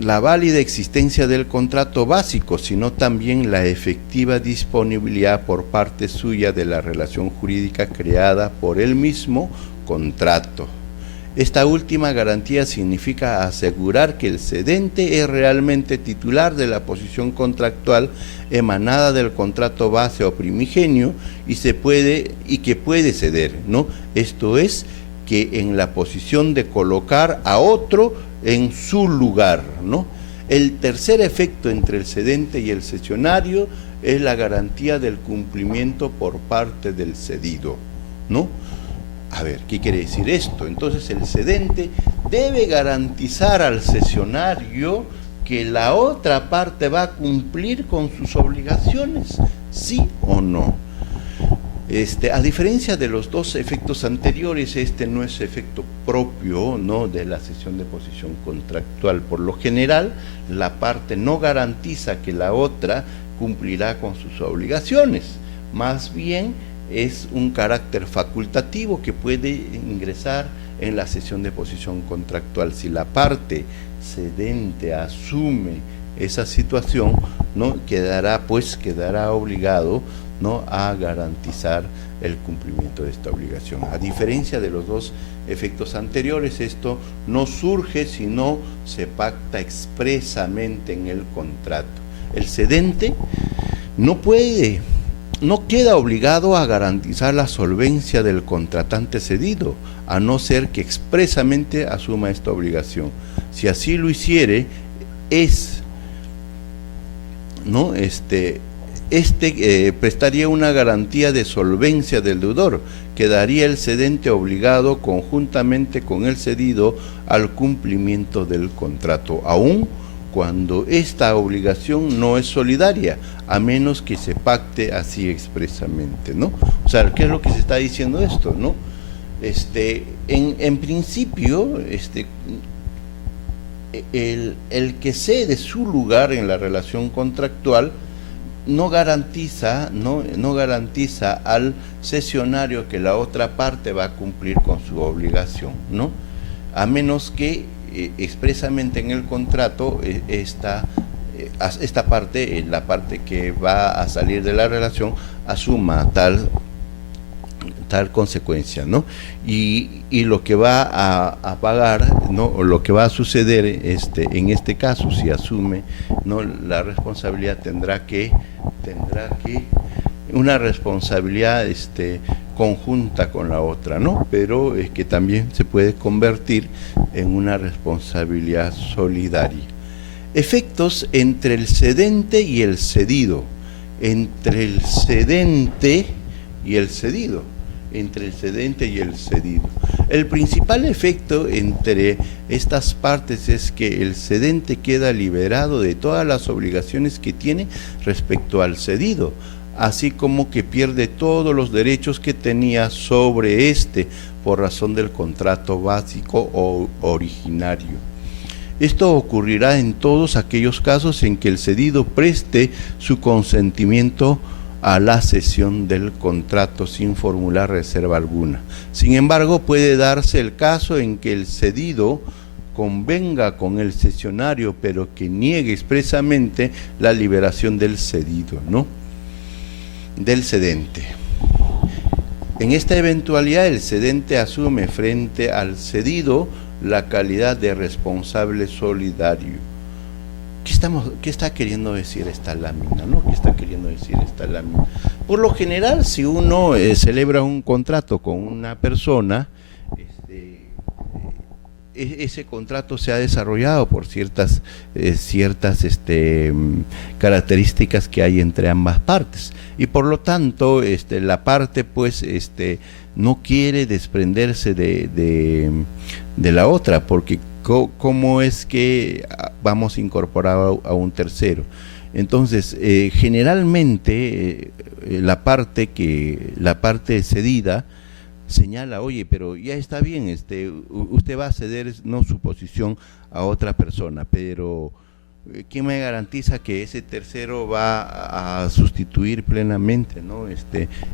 la válida existencia del contrato básico, sino también la efectiva disponibilidad por parte suya de la relación jurídica creada por el mismo contrato. Esta última garantía significa asegurar que el cedente es realmente titular de la posición contractual emanada del contrato base o primigenio y que puede ceder, ¿no? Esto es, que en la posición de colocar a otro en su lugar, ¿no? El tercer efecto entre el cedente y el cesionario es la garantía del cumplimiento por parte del cedido, ¿no? A ver, ¿qué quiere decir esto? Entonces el cedente debe garantizar al cesionario que la otra parte va a cumplir con sus obligaciones, ¿sí o no? A diferencia de los dos efectos anteriores, este no es efecto propio, ¿no?, de la cesión de posición contractual. Por lo general, la parte no garantiza que la otra cumplirá con sus obligaciones. Más bien, es un carácter facultativo que puede ingresar en la cesión de posición contractual. Si la parte cedente asume esa situación, ¿no?, quedará obligado, ¿no?, a garantizar el cumplimiento de esta obligación. A diferencia de los dos efectos anteriores, esto no surge sino se pacta expresamente en el contrato. El cedente no queda obligado a garantizar la solvencia del contratante cedido, a no ser que expresamente asuma esta obligación. Si así lo hiciere, prestaría una garantía de solvencia del deudor. Quedaría el cedente obligado conjuntamente con el cedido al cumplimiento del contrato, aun cuando esta obligación no es solidaria, a menos que se pacte así expresamente, ¿no? O sea, ¿qué es lo que se está diciendo esto, no? En principio, el que cede su lugar en la relación contractual no garantiza al cesionario que la otra parte va a cumplir con su obligación, ¿no? A menos que expresamente en el contrato esta parte, la parte que va a salir de la relación, asuma tal consecuencia, ¿no? Y lo que va a pagar, ¿no?, o lo que va a suceder en este caso, si asume, ¿no?, la responsabilidad, tendrá que una responsabilidad conjunta con la otra, ¿no? Pero es que también se puede convertir en una responsabilidad solidaria. Efectos entre el cedente y el cedido. Entre el cedente y el cedido. El principal efecto entre estas partes es que el cedente queda liberado de todas las obligaciones que tiene respecto al cedido, así como que pierde todos los derechos que tenía sobre este por razón del contrato básico o originario. Esto ocurrirá en todos aquellos casos en que el cedido preste su consentimiento a la cesión del contrato sin formular reserva alguna. Sin embargo, puede darse el caso en que el cedido convenga con el cesionario, pero que niegue expresamente la liberación del cedido, ¿no? Del cedente. En esta eventualidad, el cedente asume frente al cedido la calidad de responsable solidario. ¿Qué está queriendo decir esta lámina, no? ¿Qué está queriendo decir esta lámina? Por lo general, si uno celebra un contrato con una persona, ese contrato se ha desarrollado por ciertas características que hay entre ambas partes, y por lo tanto la parte pues no quiere desprenderse de la otra, porque ¿cómo es que vamos a incorporar a un tercero? Entonces, generalmente la parte cedida señala, oye, pero ya está bien, usted va a ceder no su posición a otra persona, pero ¿quién me garantiza que ese tercero va a sustituir plenamente, ¿no?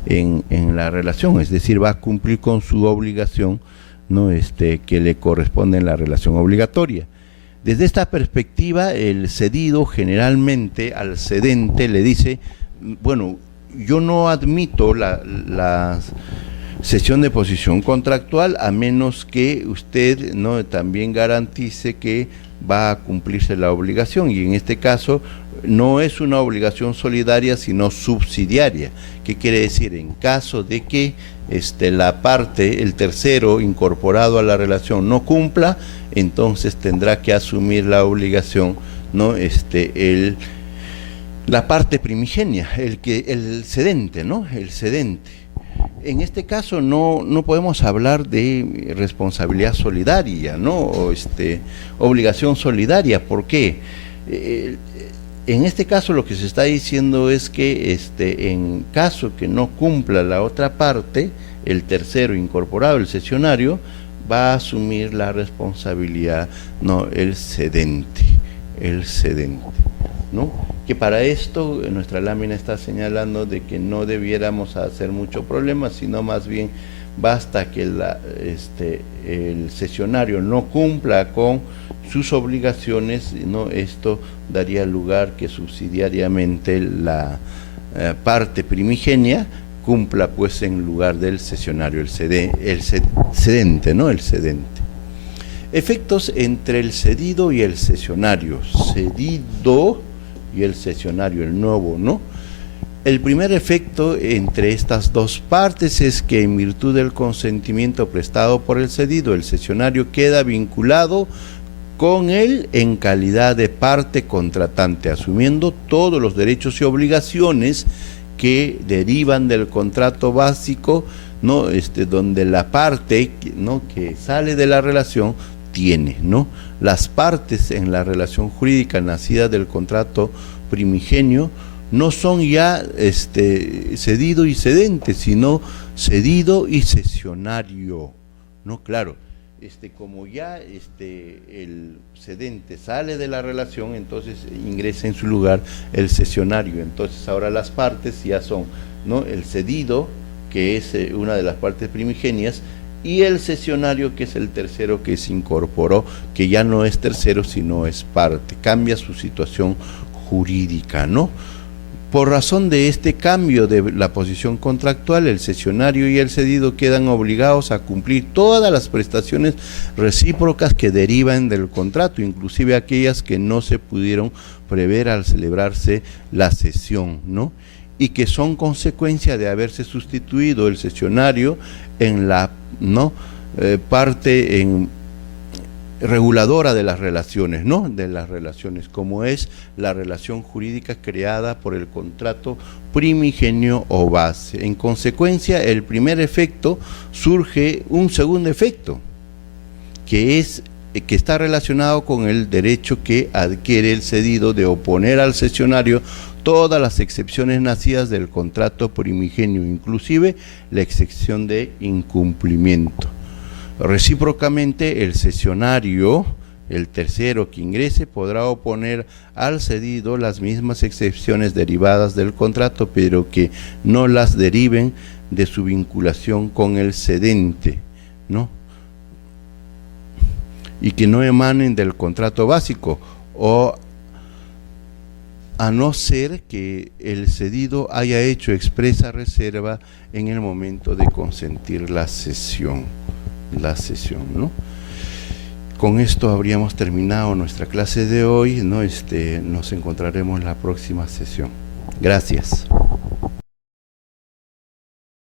en la relación? Es decir, va a cumplir con su obligación, ¿no? Que le corresponde en la relación obligatoria. Desde esta perspectiva, el cedido generalmente al cedente le dice, bueno, yo no admito la cesión de posición contractual a menos que usted, ¿no?, también garantice que va a cumplirse la obligación, y en este caso no es una obligación solidaria sino subsidiaria. ¿Qué quiere decir? En caso de que la parte, el tercero incorporado a la relación no cumpla, entonces tendrá que asumir la obligación, ¿no?, la parte primigenia, el cedente, ¿no? El cedente. En este caso no podemos hablar de responsabilidad solidaria, ¿no? O obligación solidaria. ¿Por qué? En este caso lo que se está diciendo es que en caso que no cumpla la otra parte, el tercero incorporado, el cesionario, va a asumir la responsabilidad, ¿no?, el cedente, ¿no? Que para esto nuestra lámina está señalando de que no debiéramos hacer mucho problema, sino más bien basta que el cesionario no cumpla con sus obligaciones, ¿no? Esto daría lugar que subsidiariamente la parte primigenia cumpla pues en lugar del cesionario, el cedente, ¿no? El cedente. Efectos entre el cedido y el cesionario. Cedido y el cesionario, el nuevo, ¿no? El primer efecto entre estas dos partes es que en virtud del consentimiento prestado por el cedido, el cesionario queda vinculado con él en calidad de parte contratante, asumiendo todos los derechos y obligaciones que derivan del contrato básico, ¿no? Donde la parte, ¿no?, que sale de la relación tiene, ¿no? Las partes en la relación jurídica nacida del contrato primigenio no son ya cedido y cedente, sino cedido y cesionario, ¿no? Claro, como ya el cedente sale de la relación, entonces ingresa en su lugar el cesionario. Entonces ahora las partes ya son, ¿no?, el cedido, que es una de las partes primigenias, y el cesionario, que es el tercero que se incorporó, que ya no es tercero sino es parte, cambia su situación jurídica, ¿no? Por razón de este cambio de la posición contractual, el cesionario y el cedido quedan obligados a cumplir todas las prestaciones recíprocas que derivan del contrato, inclusive aquellas que no se pudieron prever al celebrarse la cesión, ¿no?, y que son consecuencia de haberse sustituido el cesionario en la parte reguladora de las relaciones, ¿no?, de las relaciones, como es la relación jurídica creada por el contrato primigenio o base. En consecuencia, el primer efecto surge un segundo efecto, que está relacionado con el derecho que adquiere el cedido de oponer al cesionario todas las excepciones nacidas del contrato primigenio, inclusive la excepción de incumplimiento. Recíprocamente, el cesionario, el tercero que ingrese, podrá oponer al cedido las mismas excepciones derivadas del contrato, pero que no las deriven de su vinculación con el cedente, ¿no? Y que no emanen del contrato básico, o a no ser que el cedido haya hecho expresa reserva en el momento de consentir la cesión, ¿no? Con esto habríamos terminado nuestra clase de hoy, ¿no? Nos encontraremos en la próxima sesión. Gracias.